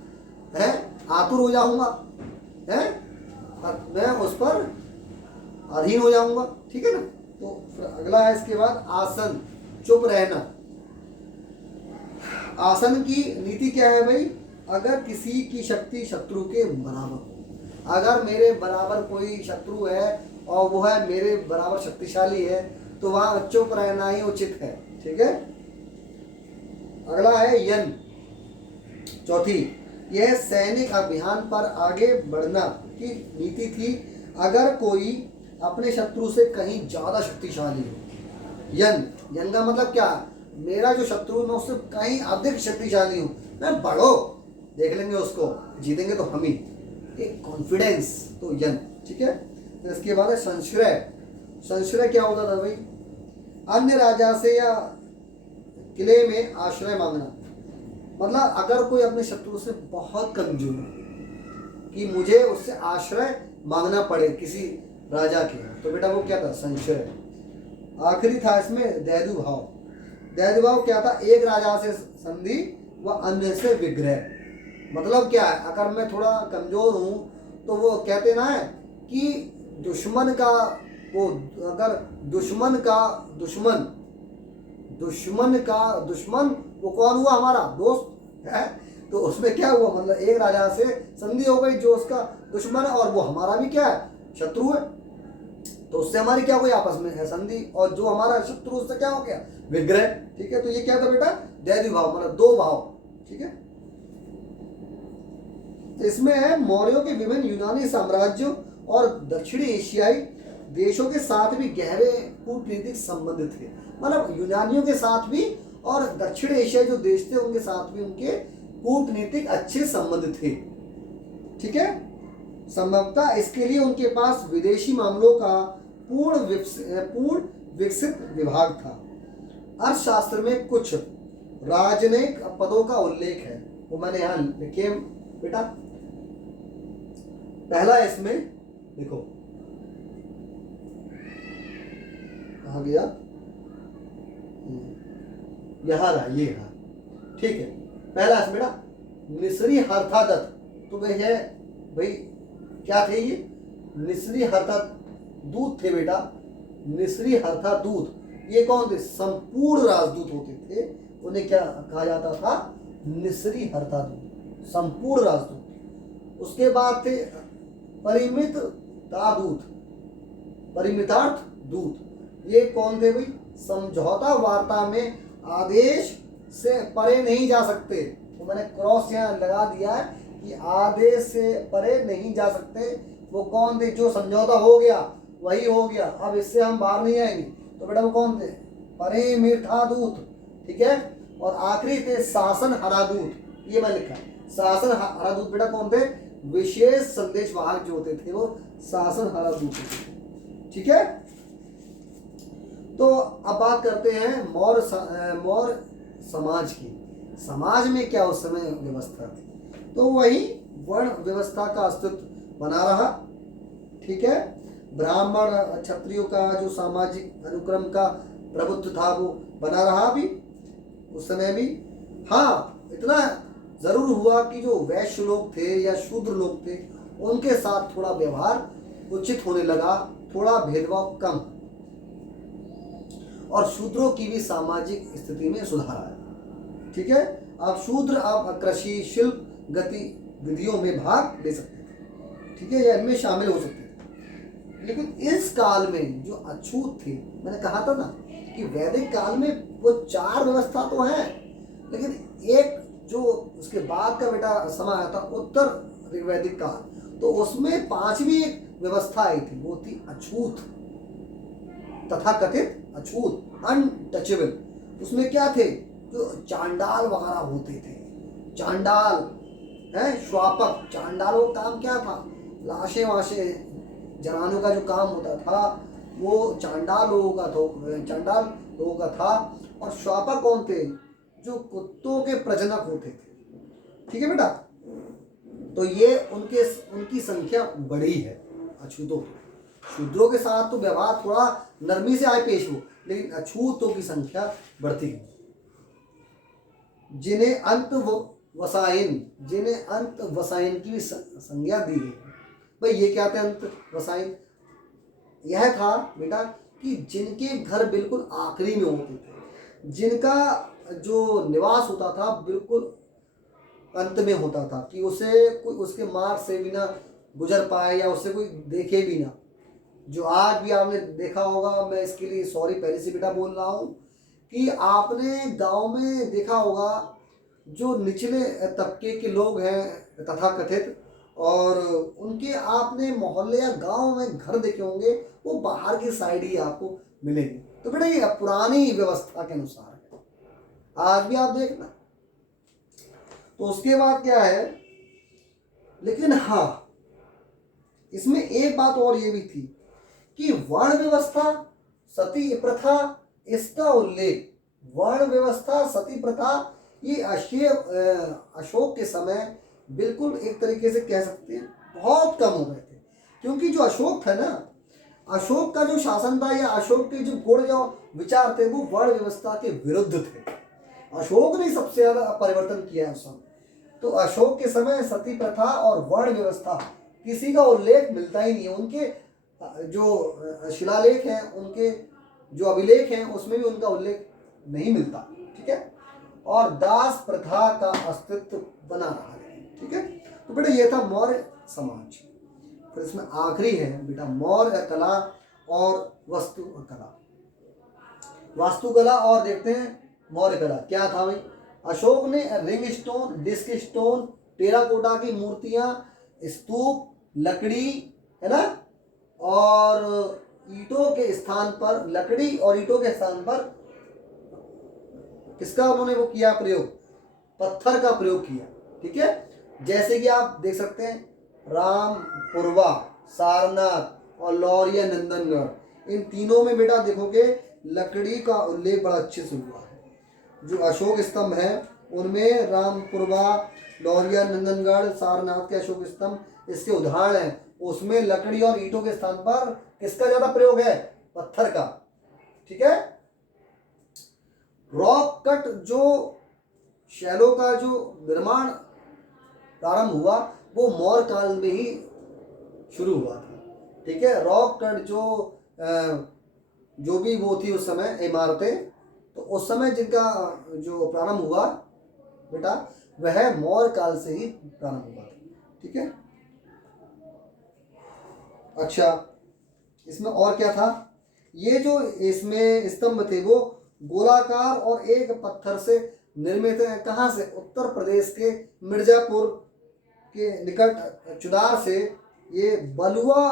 है आतुर हो जाऊंगा, है मैं उस पर अधीन हो जाऊंगा, ठीक है ना। तो अगला है इसके बाद आसन, चुप रहना। आसन की नीति क्या है भाई? अगर किसी की शक्ति शत्रु के बराबर हो, अगर मेरे बराबर कोई शत्रु है और वो है मेरे बराबर शक्तिशाली है, तो वहां चुप रहना ही उचित है, ठीक है। अगला है यन, चौथी, यह सैनिक अभियान पर आगे बढ़ना की नीति थी। अगर कोई अपने शत्रु से कहीं ज्यादा शक्तिशाली हो, यन का मतलब क्या? मेरा जो शत्रु है मैं उससे कहीं अधिक शक्तिशाली हूं, मैं बढ़ो, देख लेंगे उसको, जीतेंगे तो हम ही, एक कॉन्फिडेंस, तो यन, ठीक है। तो इसके बाद है संश्रय। संश्रय क्या होता था भाई? अन्य राजा से या किले में आश्रय मांगना। मतलब अगर कोई अपने शत्रु से बहुत कमजोर है कि मुझे उससे आश्रय मांगना पड़े किसी राजा के, तो बेटा वो क्या था? संशय। आखिरी था इसमें दैदु भाव। दैदु भाव क्या था? एक राजा से संधि व अन्य से विग्रह। मतलब क्या है? अगर मैं थोड़ा कमजोर हूं तो वो कहते ना है कि दुश्मन का वो, अगर दुश्मन का दुश्मन वो कौन हुआ? हमारा दोस्त है। तो उसमें क्या हुआ? मतलब एक राजा से संधि हो गई जो उसका दुश्मन है, और वो हमारा भी क्या है? शत्रु है। तो उससे हमारी क्या हुई? आपस में है संधि, और जो हमारा शत्रु उससे क्या हो गया? विग्रह, ठीक है। तो ये क्या था बेटा? दैवी भाव, मतलब 2 भाव, ठीक है। इसमें है मौर्यों के विभिन्न यूनानी साम्राज्यों और दक्षिणी एशियाई देशों के साथ भी गहरे कूटनीतिक संबंध थे। मतलब यूनानियों के साथ भी और दक्षिण एशियाई जो देश थे उनके साथ भी उनके कूटनीतिक अच्छे संबंध थे, ठीक है। संभवतः इसके लिए उनके पास विदेशी मामलों का पूर्ण विकसित विभाग था। अर्थशास्त्र में कुछ राजनयिक पदों का उल्लेख है, वो मैंने यहाँ लिखे बेटा। पहला इसमें देखो, कहाँ गया, यहाँ रहा, ये रहा, ठीक है। पहला है बेटा निसरी हर्था दत्त, तो वह है भाई क्या थे ये, निसरी हर्था दूत थे बेटा, निसरी हर्था दूत। ये कौन थे, संपूर्ण राजदूत होते थे, उन्हें क्या कहा जाता था, निसरी हर्था दूत, संपूर्ण राजदूत। उसके बाद थे परिमित तादूत, परिमितार्थ दूत। ये कौन थे भाई, समझौता वार्ता में आदेश से परे नहीं जा सकते, तो मैंने क्रॉस यहाँ लगा दिया है कि आदेश से परे नहीं जा सकते। वो कौन थे, जो समझौता हो गया वही हो गया, अब इससे हम बाहर नहीं आएंगे। तो बेटा वो कौन थे, परिमितादूत, ठीक है। और आखिरी थे शासन हरादूत, ये मैं लिखा, शासन हरादूत बेटा कौन थे, विशेष संदेश वाहक जो होते थे वो शासन हरादूत होते थे, ठीक है। तो अब बात करते हैं मौर्य समाज की। समाज में क्या उस समय व्यवस्था थी, तो वही वर्ण व्यवस्था का अस्तित्व बना रहा, ठीक है। ब्राह्मण क्षत्रियों का जो सामाजिक अनुक्रम का प्रभुत्व था वो बना रहा भी उस समय भी। हाँ, इतना जरूर हुआ कि जो वैश्य लोग थे या शूद्र लोग थे उनके साथ थोड़ा व्यवहार उचित होने लगा, थोड़ा भेदभाव कम, और शूद्रों की भी सामाजिक स्थिति में सुधार आया, ठीक है। अब शूद्र अब कृषि शिल्प गतिविधियों में भाग ले सकते थे, ठीक है, या इनमें शामिल हो सकते थे। लेकिन इस काल में जो अछूत थे, मैंने कहा था ना कि वैदिक काल में वो 4 व्यवस्था तो है, लेकिन एक जो उसके बाद का बेटा समय आया था उत्तर ऋग्वैदिक काल, तो उसमें 5वीं एक व्यवस्था आई थी, वो थी अछूत, तथाकथित अछूत, अनटचेबल। उसमें क्या थे, जो चांडाल वगैरह होते थे, चांडाल है, श्वापक, चांडालों का काम क्या था, लाशें वाशें जलाने का जो काम होता था वो चांडाल लोगों का था। और श्वापक कौन थे, जो कुत्तों के प्रजनक होते थे, ठीक है बेटा। तो ये उनकी संख्या बड़ी है अछूतों की। शूद्रों के साथ तो व्यवहार थोड़ा नरमी से आए पेश हो, लेकिन अछूतों की संख्या बढ़ती है। जिन्हें अंत वसाइन की भी संज्ञा दी गई। भाई ये क्या थे अंत वसाइन, यह था बेटा कि जिनके घर बिल्कुल आखिरी में होते थे, जिनका जो निवास होता था बिल्कुल अंत में होता था, कि उसे कोई उसके मार्ग से भी ना गुजर पाए या उससे कोई देखे भी ना। जो आज भी आपने देखा होगा, मैं इसके लिए सॉरी पहले से बेटा बोल रहा हूँ, कि आपने गांव में देखा होगा जो निचले तबके के लोग हैं तथाकथित, और उनके आपने मोहल्ले या गांव में घर देखे होंगे, वो बाहर की साइड ही आपको मिलेंगे। तो बेटा ये पुरानी व्यवस्था के अनुसार है, आज भी आप देखना। तो उसके बाद क्या है, लेकिन हाँ इसमें एक बात और ये भी थी कि वर्ण व्यवस्था, सती प्रथा, इसका उल्लेख, वर्ण व्यवस्था, सती प्रथा, ये अशोक के समय बिल्कुल एक तरीके से कह सकते हैं बहुत कम हो गए थे। क्योंकि जो अशोक था ना, अशोक का जो शासन था या अशोक के जो गुण जो विचार थे वो वर्ण व्यवस्था के विरुद्ध थे। अशोक ने सबसे ज्यादा परिवर्तन किया है उस समय। तो अशोक के समय सती प्रथा और वर्ण व्यवस्था किसी का उल्लेख मिलता ही नहीं है। उनके जो शिलालेख हैं, उनके जो अभिलेख हैं, उसमें भी उनका उल्लेख नहीं मिलता, ठीक है। और दास प्रथा का अस्तित्व बना रहा है, ठीक है। तो बेटा ये था मौर्य समाज। फिर इसमें आखिरी है बेटा मौर्य कला और वास्तुकला। वास्तुकला और देखते हैं मौर्य कला क्या था भाई। अशोक ने ring stone, disc stone, terracotta की मूर्तियां, स्तूप, लकड़ी, है ना, और ईंटों के स्थान पर, लकड़ी और ईंटों के स्थान पर किसका उन्होंने वो किया प्रयोग, पत्थर का प्रयोग किया, ठीक है। जैसे कि आप देख सकते हैं रामपुरवा, सारनाथ और लौरिया नंदनगढ़, इन तीनों में बेटा देखोगे लकड़ी का उल्लेख बड़ा अच्छे से हुआ है। जो अशोक स्तंभ है उनमें रामपुरवा, लौरिया नंदनगढ़, सारनाथ के अशोक स्तंभ इसके उदाहरण हैं। उसमें लकड़ी और ईंटों के स्थान पर किसका ज्यादा प्रयोग है, पत्थर का, ठीक है। रॉक कट जो शैलों का जो निर्माण प्रारंभ हुआ वो मौर्य काल में ही शुरू हुआ था, ठीक है। रॉक कट जो भी वो थी उस समय इमारतें, तो उस समय जिनका जो प्रारंभ हुआ बेटा वह मौर्य काल से ही प्रारंभ हुआ था, ठीक है। अच्छा, इसमें और क्या था, ये जो इसमें स्तंभ थे वो गोलाकार और एक पत्थर से निर्मित है। कहाँ से? उत्तर प्रदेश के मिर्जापुर के निकट चुनार से ये बलुआ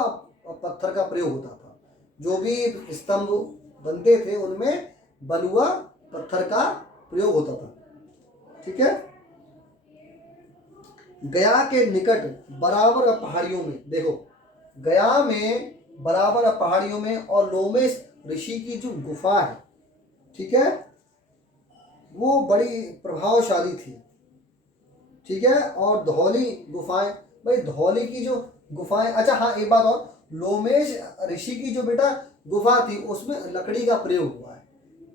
पत्थर का प्रयोग होता था। जो भी स्तंभ बनते थे उनमें बलुआ पत्थर का प्रयोग होता था, ठीक है। गया के निकट बराबर पहाड़ियों में, देखो गया में बराबर पहाड़ियों में और लोमेश ऋषि की जो गुफा है, ठीक है, वो बड़ी प्रभावशाली थी, ठीक है। और धौली गुफाएं, भाई धौली की जो गुफाएं, अच्छा हाँ एक बात और, लोमेश ऋषि की जो बेटा गुफा थी उसमें लकड़ी का प्रयोग हुआ है,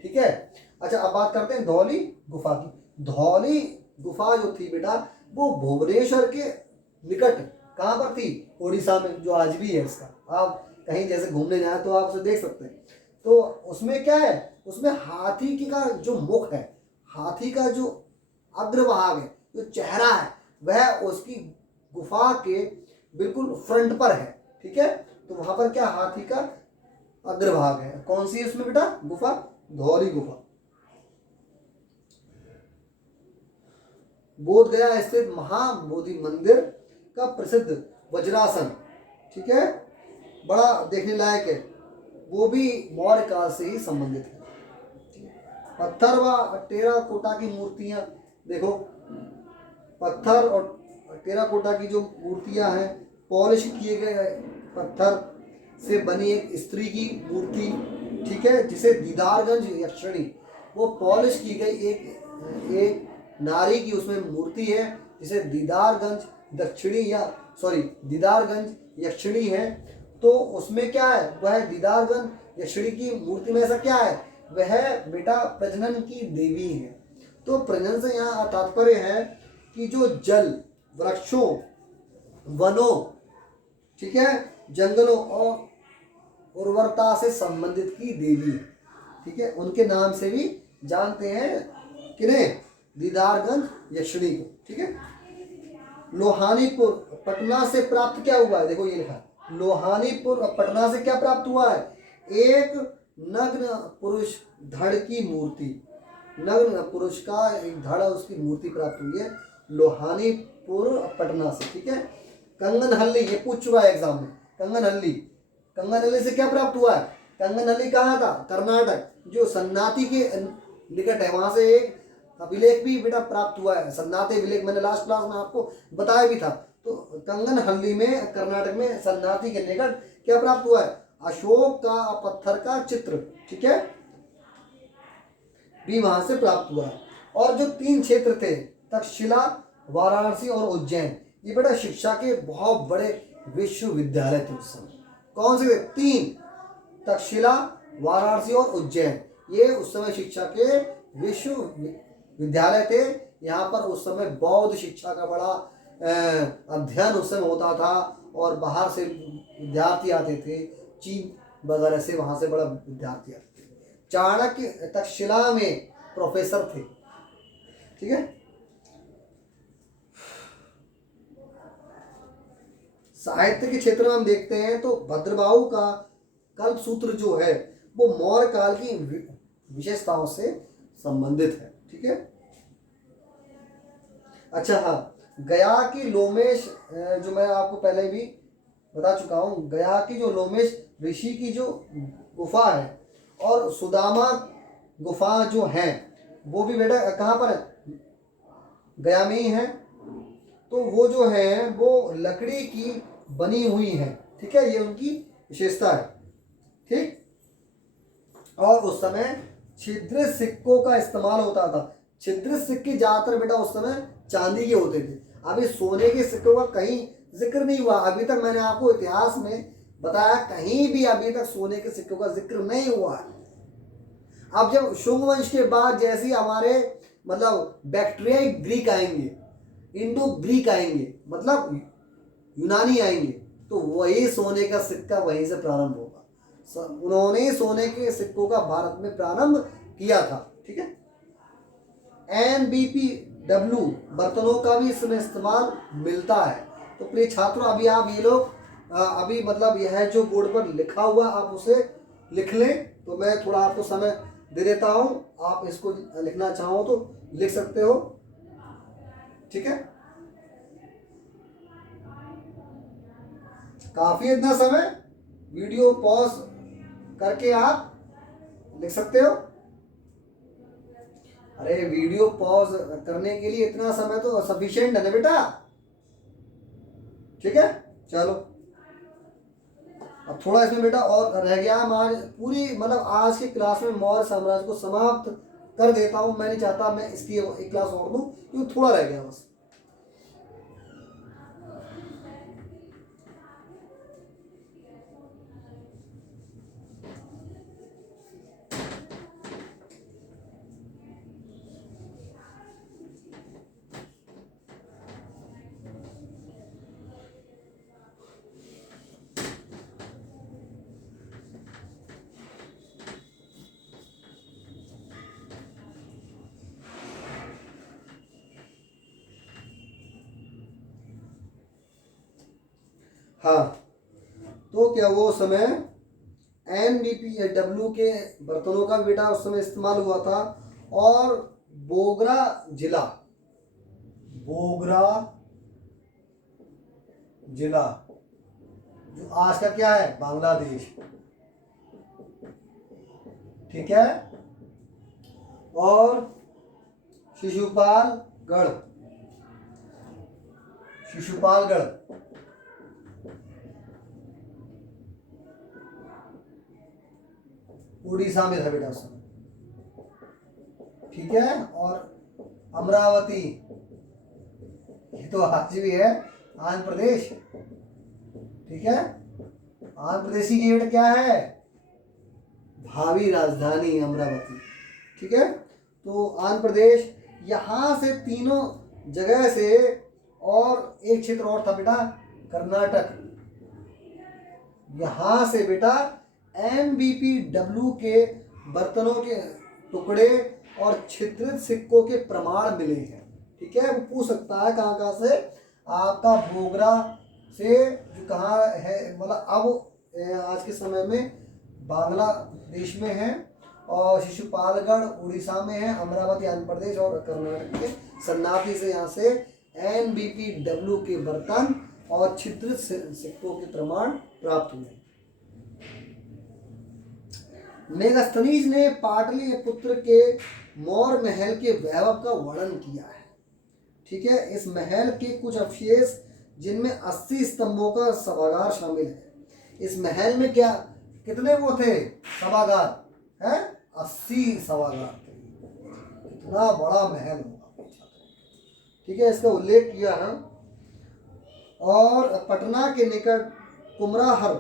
ठीक है। अच्छा अब बात करते हैं धौली गुफा की। धौली गुफा जो थी बेटा वो भुवनेश्वर के निकट, कहाँ पर थी? उड़ीसा में, जो आज भी है इसका। आप कहीं जैसे घूमने जाए तो आप उसे देख सकते हैं। तो उसमें क्या है, उसमें हाथी की का जो मुख है, हाथी का जो अग्रभाग है, जो चेहरा है, वह उसकी गुफा के बिल्कुल फ्रंट पर है, ठीक है। तो वहां पर क्या हाथी का अग्रभाग है। कौन सी है उसमें बेटा गुफा? धौली गुफा। बोध गया स्थित महाबोधि मंदिर का प्रसिद्ध वज्रासन, ठीक है, बड़ा देखने लायक है, वो भी मौर्य काल से ही संबंधित है। पत्थर व टेराकोटा की मूर्तियां, देखो पत्थर और टेराकोटा की जो मूर्तियां हैं, पॉलिश किए गए पत्थर से बनी एक स्त्री की मूर्ति, ठीक है, जिसे दीदारगंज यक्षिणी, वो पॉलिश की गई एक नारी की उसमें मूर्ति है, जिसे दीदारगंज दक्षिणी या दीदारगंज यक्षिणी है। तो उसमें क्या है, वह दीदारगंज यक्षिणी की मूर्ति में ऐसा क्या है, वह बेटा प्रजनन की देवी है। तो प्रजनन से यहाँ तात्पर्य है कि जो जल, वृक्षों, वनों, ठीक है, जंगलों और उर्वरता से संबंधित की देवी है, ठीक है। उनके नाम से भी जानते हैं किन्हें? दीदारगंज यक्षिणी को, ठीक है। लोहानीपुर पटना से प्राप्त क्या हुआ है, देखो ये लिखा, लोहानीपुर पटना से क्या प्राप्त हुआ है? एक नग्न पुरुष धड़ की मूर्ति, नग्न पुरुष का एक धड़, उसकी मूर्ति प्राप्त हुई है लोहानीपुर पटना से, ठीक है। कंगनहल्ली, ये पूछ चुका है एग्जाम में, कंगनहल्ली से क्या प्राप्त हुआ है? कंगनहल्ली कहाँ था? कर्नाटक, जो सन्नाटी के निकट है, वहां से एक अभिलेख भी बेटा प्राप्त हुआ है, सन्नाटी अभिलेख, मैंने लास्ट क्लास में आपको बताया भी था। तो कंगनहल्ली में, कर्नाटक में सन्नाटी के निकट क्या प्राप्त हुआ है? अशोक का पत्थर का चित्र, ठीक है, भी वहां से प्राप्त हुआ है। और जो 3 क्षेत्र थे, तक्षशिला, वाराणसी और उज्जैन, ये बेटा शिक्षा के बहुत बड़े विश्वविद्यालय थे उस समय। कौन से? 3, तक्षशिला, वाराणसी और उज्जैन, ये उस समय शिक्षा के विश्वविद्यालय थे। यहाँ पर उस समय बौद्ध शिक्षा का बड़ा अध्ययन उस समय होता था, और बाहर से विद्यार्थी आते थे, चीन वगैरह से, वहां से बड़ा विद्यार्थी आते थे। चाणक्य तक्षशिला में प्रोफेसर थे, ठीक है। साहित्य के क्षेत्र में हम देखते हैं तो भद्रबाहु का कल्पसूत्र जो है वो मौर्य काल की विशेषताओं से संबंधित है, ठीक है। अच्छा हाँ, गया की लोमेश, जो मैं आपको पहले भी बता चुका हूँ, गया की जो लोमेश ऋषि की जो गुफा है और सुदामा गुफा जो है, वो भी बेटा कहाँ पर है? गया में ही है। तो वो जो है वो लकड़ी की बनी हुई है, ठीक है, ये उनकी विशेषता है, ठीक। और उस समय छिद्रित सिक्कों का इस्तेमाल होता था। छिद्रित सिक्के ज्यादातर बेटा उस समय चांदी के होते थे। अभी सोने के सिक्कों का कहीं जिक्र नहीं हुआ अभी तक। मैंने आपको इतिहास में बताया, कहीं भी अभी तक सोने के सिक्कों का जिक्र नहीं हुआ है, अब जब शुंग वंश के बाद जैसे ही हमारे मतलब बैक्टीरियाई ग्रीक आएंगे, इंडो ग्रीक आएंगे, मतलब यूनानी आएंगे, तो वही सोने का सिक्का वहीं से प्रारंभ होगा। उन्होंने सोने के सिक्कों का भारत में प्रारंभ किया था। ठीक है। NBPW बर्तनों का भी इसमें इस्तेमाल मिलता है। तो प्रिय छात्रों, अभी आप ये लोग अभी मतलब यह जो बोर्ड पर लिखा हुआ आप उसे लिख लें। तो मैं थोड़ा आपको समय दे देता हूँ, आप इसको लिखना चाहो तो लिख सकते हो। ठीक है, काफी इतना समय वीडियो पॉज करके आप लिख सकते हो। अरे वीडियो पॉज करने के लिए इतना समय तो सफिशिएंट है ना बेटा। ठीक है, चलो अब थोड़ा इसमें बेटा और रह गया। हम आज पूरी मतलब आज की क्लास में मौर्य साम्राज्य को समाप्त कर देता हूं। मैं नहीं चाहता मैं इसकी एक क्लास और दूं, क्योंकि थोड़ा रह गया बस। हाँ, तो क्या वो समय NBPW के बर्तनों का बेटा उस समय इस्तेमाल हुआ था। और बोगरा जिला, बोगरा जिला जो आज का क्या है, बांग्लादेश। ठीक है, और शिशुपालगढ़, शिशुपालगढ़ उड़ीसा में था बेटा उस समय। ठीक है, और अमरावती ये तो आज भी है, आंध्र प्रदेश। ठीक है, आंध्र प्रदेश की बेटा क्या है, भावी राजधानी अमरावती। ठीक है, तो आंध्र प्रदेश, यहां से तीनों जगह से, और एक क्षेत्र और था बेटा कर्नाटक। यहां से बेटा NBPW के बर्तनों के टुकड़े और छिद्रित सिक्कों के प्रमाण मिले हैं। ठीक है, वो पूछ सकता है कहाँ कहाँ से। आपका बोगरा से जो कहाँ है, मतलब अब आज के समय में बांग्लादेश में है, और शिशुपालगढ़ उड़ीसा में है, अमरावती आंध्र प्रदेश, और कर्नाटक के सन्नाटी से यहाँ से NBPW के बर्तन और छिद्रित सिक्कों के प्रमाण प्राप्त हुए। मेगास्थनीज ने पाटलिपुत्र के मौर्य महल के वैभव का वर्णन किया है। ठीक है, इस महल के कुछ अवशेष जिनमें 80 स्तंभों का सभागार शामिल है। इस महल में क्या कितने वो थे सभागार है, 80 सभागार थे। कितना बड़ा महल होगा। ठीक है, इसका उल्लेख किया है। और पटना के निकट कुमराहर,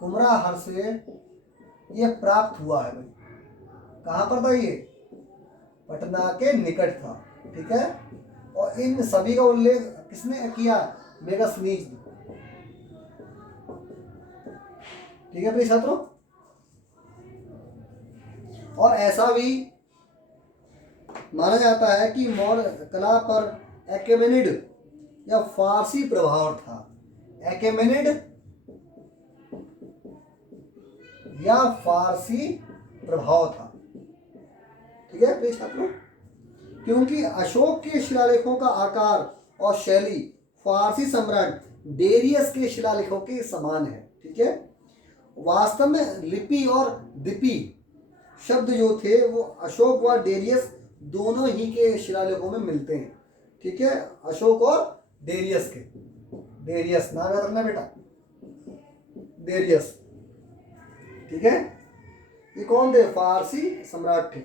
कुमराहर से यह प्राप्त हुआ है भाई। कहाँ पर था ये, पटना के निकट था। ठीक है, और इन सभी का उल्लेख किसने किया, मेगास्थनीज ने। ठीक है प्रिय छात्रों, और ऐसा भी माना जाता है कि मौर्य कला पर एक्मेनिड या फारसी प्रभाव था। एक्मेनिड या फारसी प्रभाव था। ठीक है प्रिय छात्रों, क्योंकि अशोक के शिलालेखों का आकार और शैली फारसी सम्राट डेरियस के शिलालेखों के समान है। ठीक है, वास्तव में लिपि और दिपि शब्द जो थे वो अशोक व डेरियस दोनों ही के शिलालेखों में मिलते हैं। ठीक है, अशोक और डेरियस के, डेरियस नाम याद रखना बेटा, डेरियस। ठीक है, ये कौन थे, फारसी सम्राट थे।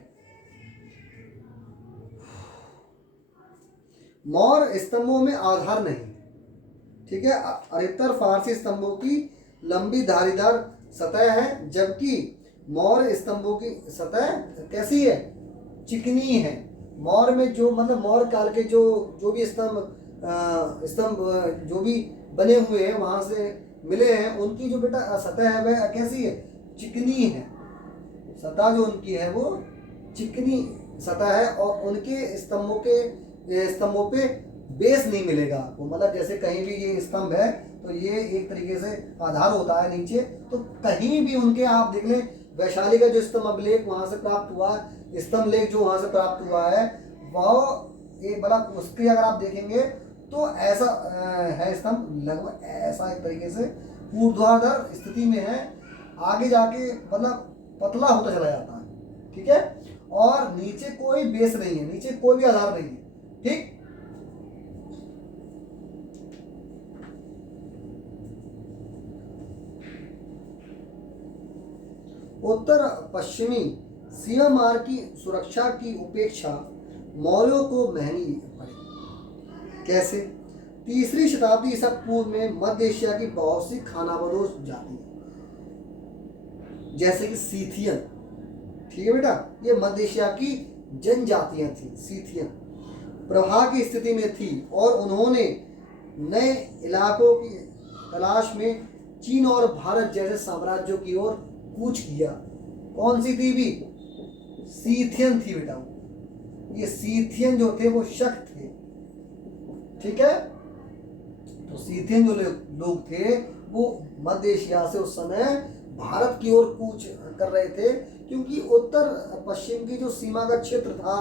मौर्य स्तंभों में आधार नहीं। ठीक है, अधिकतर फारसी स्तंभों की लंबी धारीदार सतह है, जबकि मौर्य स्तंभों की सतह कैसी है? चिकनी है। मौर्य में जो मतलब मौर्य काल के जो भी स्तंभ जो भी बने हुए हैं वहां से मिले हैं, उनकी जो बेटा सतह है वह कैसी है? चिकनी है। सतह जो उनकी है वो चिकनी सतह है, और उनके स्तंभों पे बेस नहीं मिलेगा आपको। मतलब जैसे कहीं भी ये स्तंभ है तो ये एक तरीके से आधार होता है नीचे, तो कहीं भी उनके आप देख लें, वैशाली का जो स्तंभ अभिलेख वहां से प्राप्त हुआ है, स्तंभ लेख जो वहां से प्राप्त हुआ है, वह एक बड़ा उसके अगर आप देखेंगे तो ऐसा है स्तंभ, लगभग ऐसा एक तरीके से ऊर्ध्वाधर स्थिति में है, आगे जाके मतलब पतला होता चला जाता है। ठीक है, और नीचे कोई बेस नहीं है, नीचे कोई भी आधार नहीं है। ठीक, उत्तर पश्चिमी सीमा मार्ग की सुरक्षा की उपेक्षा मौर्यों को महंगी पड़ी। कैसे? 3री शताब्दी ईसा पूर्व में मध्य एशिया की बहुत सी खानाबदोश जातियां, जैसे कि सीथियन, ठीक है बेटा, ये मध्य एशिया की जनजातियां थी। सीथियन प्रवाह की स्थिति में थी और उन्होंने नए इलाकों की तलाश में चीन और भारत जैसे साम्राज्यों की ओर कूच किया। कौन सी थी भी? सीथियन थी बेटा। ये सीथियन जो थे वो शक थे। ठीक है, तो सीथियन जो लोग थे वो मध्य एशिया से उस समय भारत की ओर कूच कर रहे थे, क्योंकि उत्तर पश्चिम की जो सीमा का क्षेत्र था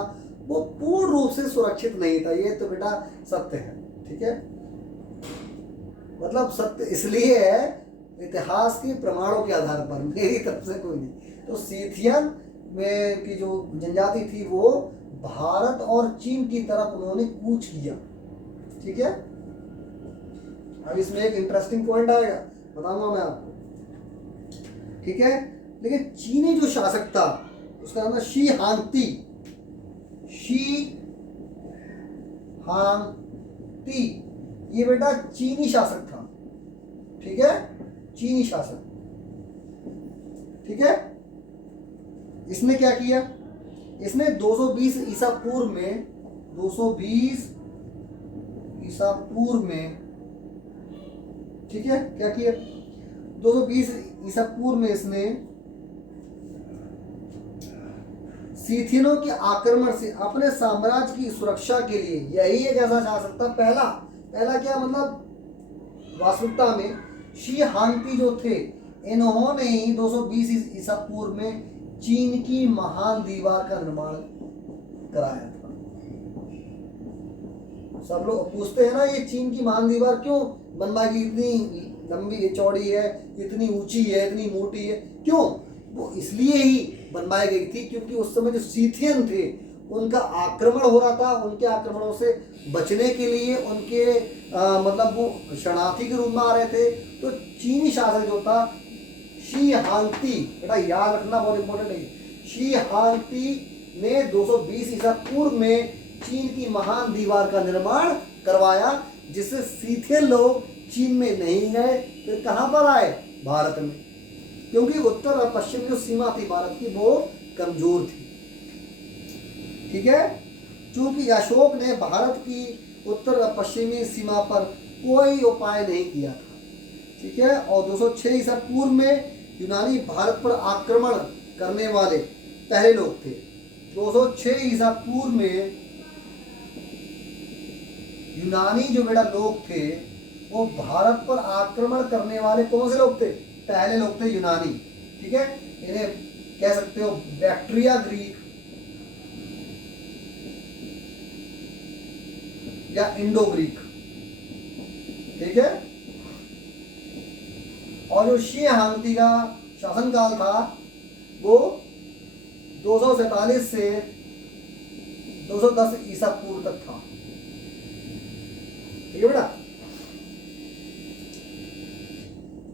वो पूर्ण रूप से सुरक्षित नहीं था। ये तो बेटा सत्य है। ठीक है, मतलब सत्य इसलिए है इतिहास के प्रमाणों के आधार पर, मेरी तरफ से कोई नहीं। तो सीथियन में की जो जनजाति थी वो भारत और चीन की तरफ उन्होंने कूच किया। ठीक है, अब इसमें एक इंटरेस्टिंग पॉइंट आएगा, बताऊंगा मैं आपको। ठीक है, लेकिन चीनी जो शासक था उसका नाम था शी हांगती। शी हांगती ये बेटा चीनी शासक था। ठीक है, चीनी शासक। ठीक है, इसने क्या किया? इसने 220 ईसा पूर्व में 220 ईसा पूर्व में, ठीक है, क्या किया? 220 ईसा पूर्व में इसने सीथियनों के आक्रमण से अपने साम्राज्य की सुरक्षा के लिए, यही एक ऐसा शासक था पहला क्या मतलब वास्तविकता में शी हांगती जो थे, इन्होंने ही 220 ईसा पूर्व में चीन की महान दीवार का निर्माण कराया था। सब लोग पूछते हैं ना ये चीन की महान दीवार क्यों बनवाई गई, इतनी लंबी चौड़ी है, इतनी ऊंची है, इतनी मोटी है, क्यों? वो इसलिए ही बनवाई गई थी क्योंकि उस समय जो सीथियन थे उनका आक्रमण हो रहा था। उनके आक्रमणों से बचने के लिए उनके मतलब वो शरणार्थी के रूप में आ रहे थे। तो चीनी शासक जो था शी हांगती, बेटा याद रखना बहुत इंपॉर्टेंट है, शी हांगती ने 220 ईसा पूर्व में चीन की महान दीवार का निर्माण करवाया, जिससे सीथियन लोग चीन में नहीं गए, फिर कहां पर आए? भारत में, क्योंकि उत्तर और पश्चिम जो सीमा थी भारत की वो कमजोर थी। ठीक है, चूंकि अशोक ने भारत की उत्तर और पश्चिमी सीमा पर कोई उपाय नहीं किया था। ठीक है, और 206 ईसा पूर्व में यूनानी भारत पर आक्रमण करने वाले पहले लोग थे। 206 ईसा पूर्व में यूनानी जो बेटा लोग थे वो भारत पर आक्रमण करने वाले कौन से लोग थे? पहले लोग थे यूनानी। ठीक है, इन्हें कह सकते हो बैक्ट्रिया ग्रीक या इंडो ग्रीक। ठीक है, और जो शी हांगती का शासनकाल था वो 247 से 210 ईसा पूर्व तक था। ठीक है बेटा,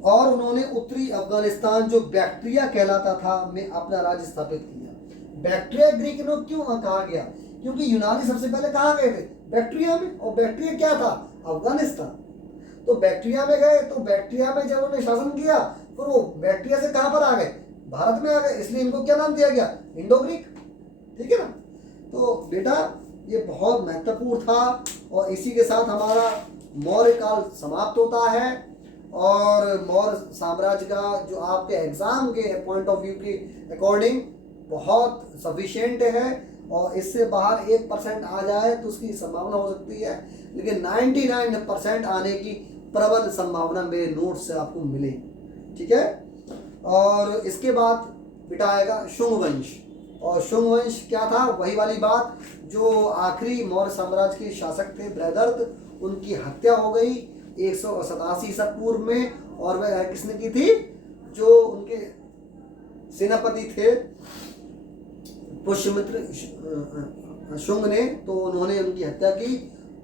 और उन्होंने उत्तरी अफगानिस्तान जो बैक्ट्रिया कहलाता था में अपना राज्य स्थापित किया। बैक्ट्रिया ग्रीक लोग क्यों कहा गया? क्योंकि यूनानी सबसे पहले कहाँ गए थे? बैक्ट्रिया में, और बैक्ट्रिया क्या था? अफगानिस्तान। तो बैक्ट्रिया में गए, तो बैक्ट्रिया में जब उन्होंने शासन किया फिर वो बैक्ट्रिया से कहाँ पर आ गए? भारत में आ गए, इसलिए इनको क्या नाम दिया गया, इंडो ग्रीक। ठीक है ना। तो बेटा ये बहुत महत्वपूर्ण था, और इसी के साथ हमारा मौर्य काल समाप्त होता है। और मौर्य साम्राज्य का जो आपके एग्जाम के पॉइंट ऑफ व्यू के अकॉर्डिंग बहुत सफिशिएंट है, और इससे बाहर 1% आ जाए तो उसकी संभावना हो सकती है, लेकिन 99% आने की प्रबल संभावना मेरे नोट से आपको मिलेगी। ठीक है। और इसके बाद बेटा आएगा शुंग वंश। और शुंग वंश क्या था, वही वाली बात, जो आखिरी मौर्य साम्राज्य के शासक थे बृहदर्थ, उनकी हत्या हो गई 187 ईसा पूर्व में। और वह किसने की थी, जो उनके सेनापति थे पुष्यमित्र शुंग ने, तो उन्होंने उनकी हत्या की।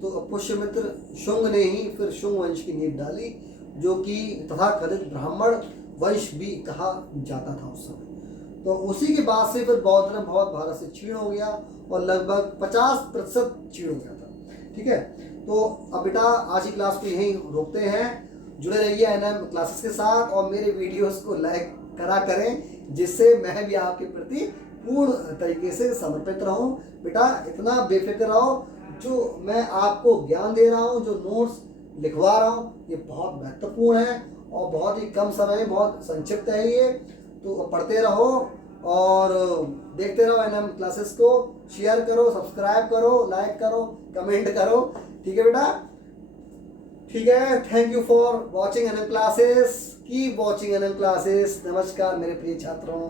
तो पुष्यमित्र शुंग ने ही फिर शुंग वंश की नींव डाली, जो कि तथाकथित ब्राह्मण वंश भी कहा जाता था उस समय। तो उसी के बाद से फिर बौद्ध धर्म बहुत भारत से क्षीण हो गया, और लगभग 50% क्षीण हो गया था। ठीक है। तो अब बेटा आज की क्लास को यहीं रोकते हैं। जुड़े रहिए एनएम क्लासेस के साथ, और मेरे वीडियोस को लाइक करा करें, जिससे मैं भी आपके प्रति पूर्ण तरीके से समर्पित रहूं। बेटा इतना बेफिक्र रहो, जो मैं आपको ज्ञान दे रहा हूं, जो नोट्स लिखवा रहा हूं, ये बहुत महत्वपूर्ण है और बहुत ही कम समय में बहुत संक्षिप्त है ये। तो पढ़ते रहो और देखते रहो एनएम क्लासेस को। शेयर करो, सब्सक्राइब करो, लाइक करो, कमेंट करो। ठीक है बेटा। ठीक है। Thank you for watching NM classes. Keep watching NM classes. नमस्कार मेरे प्रिय छात्रों।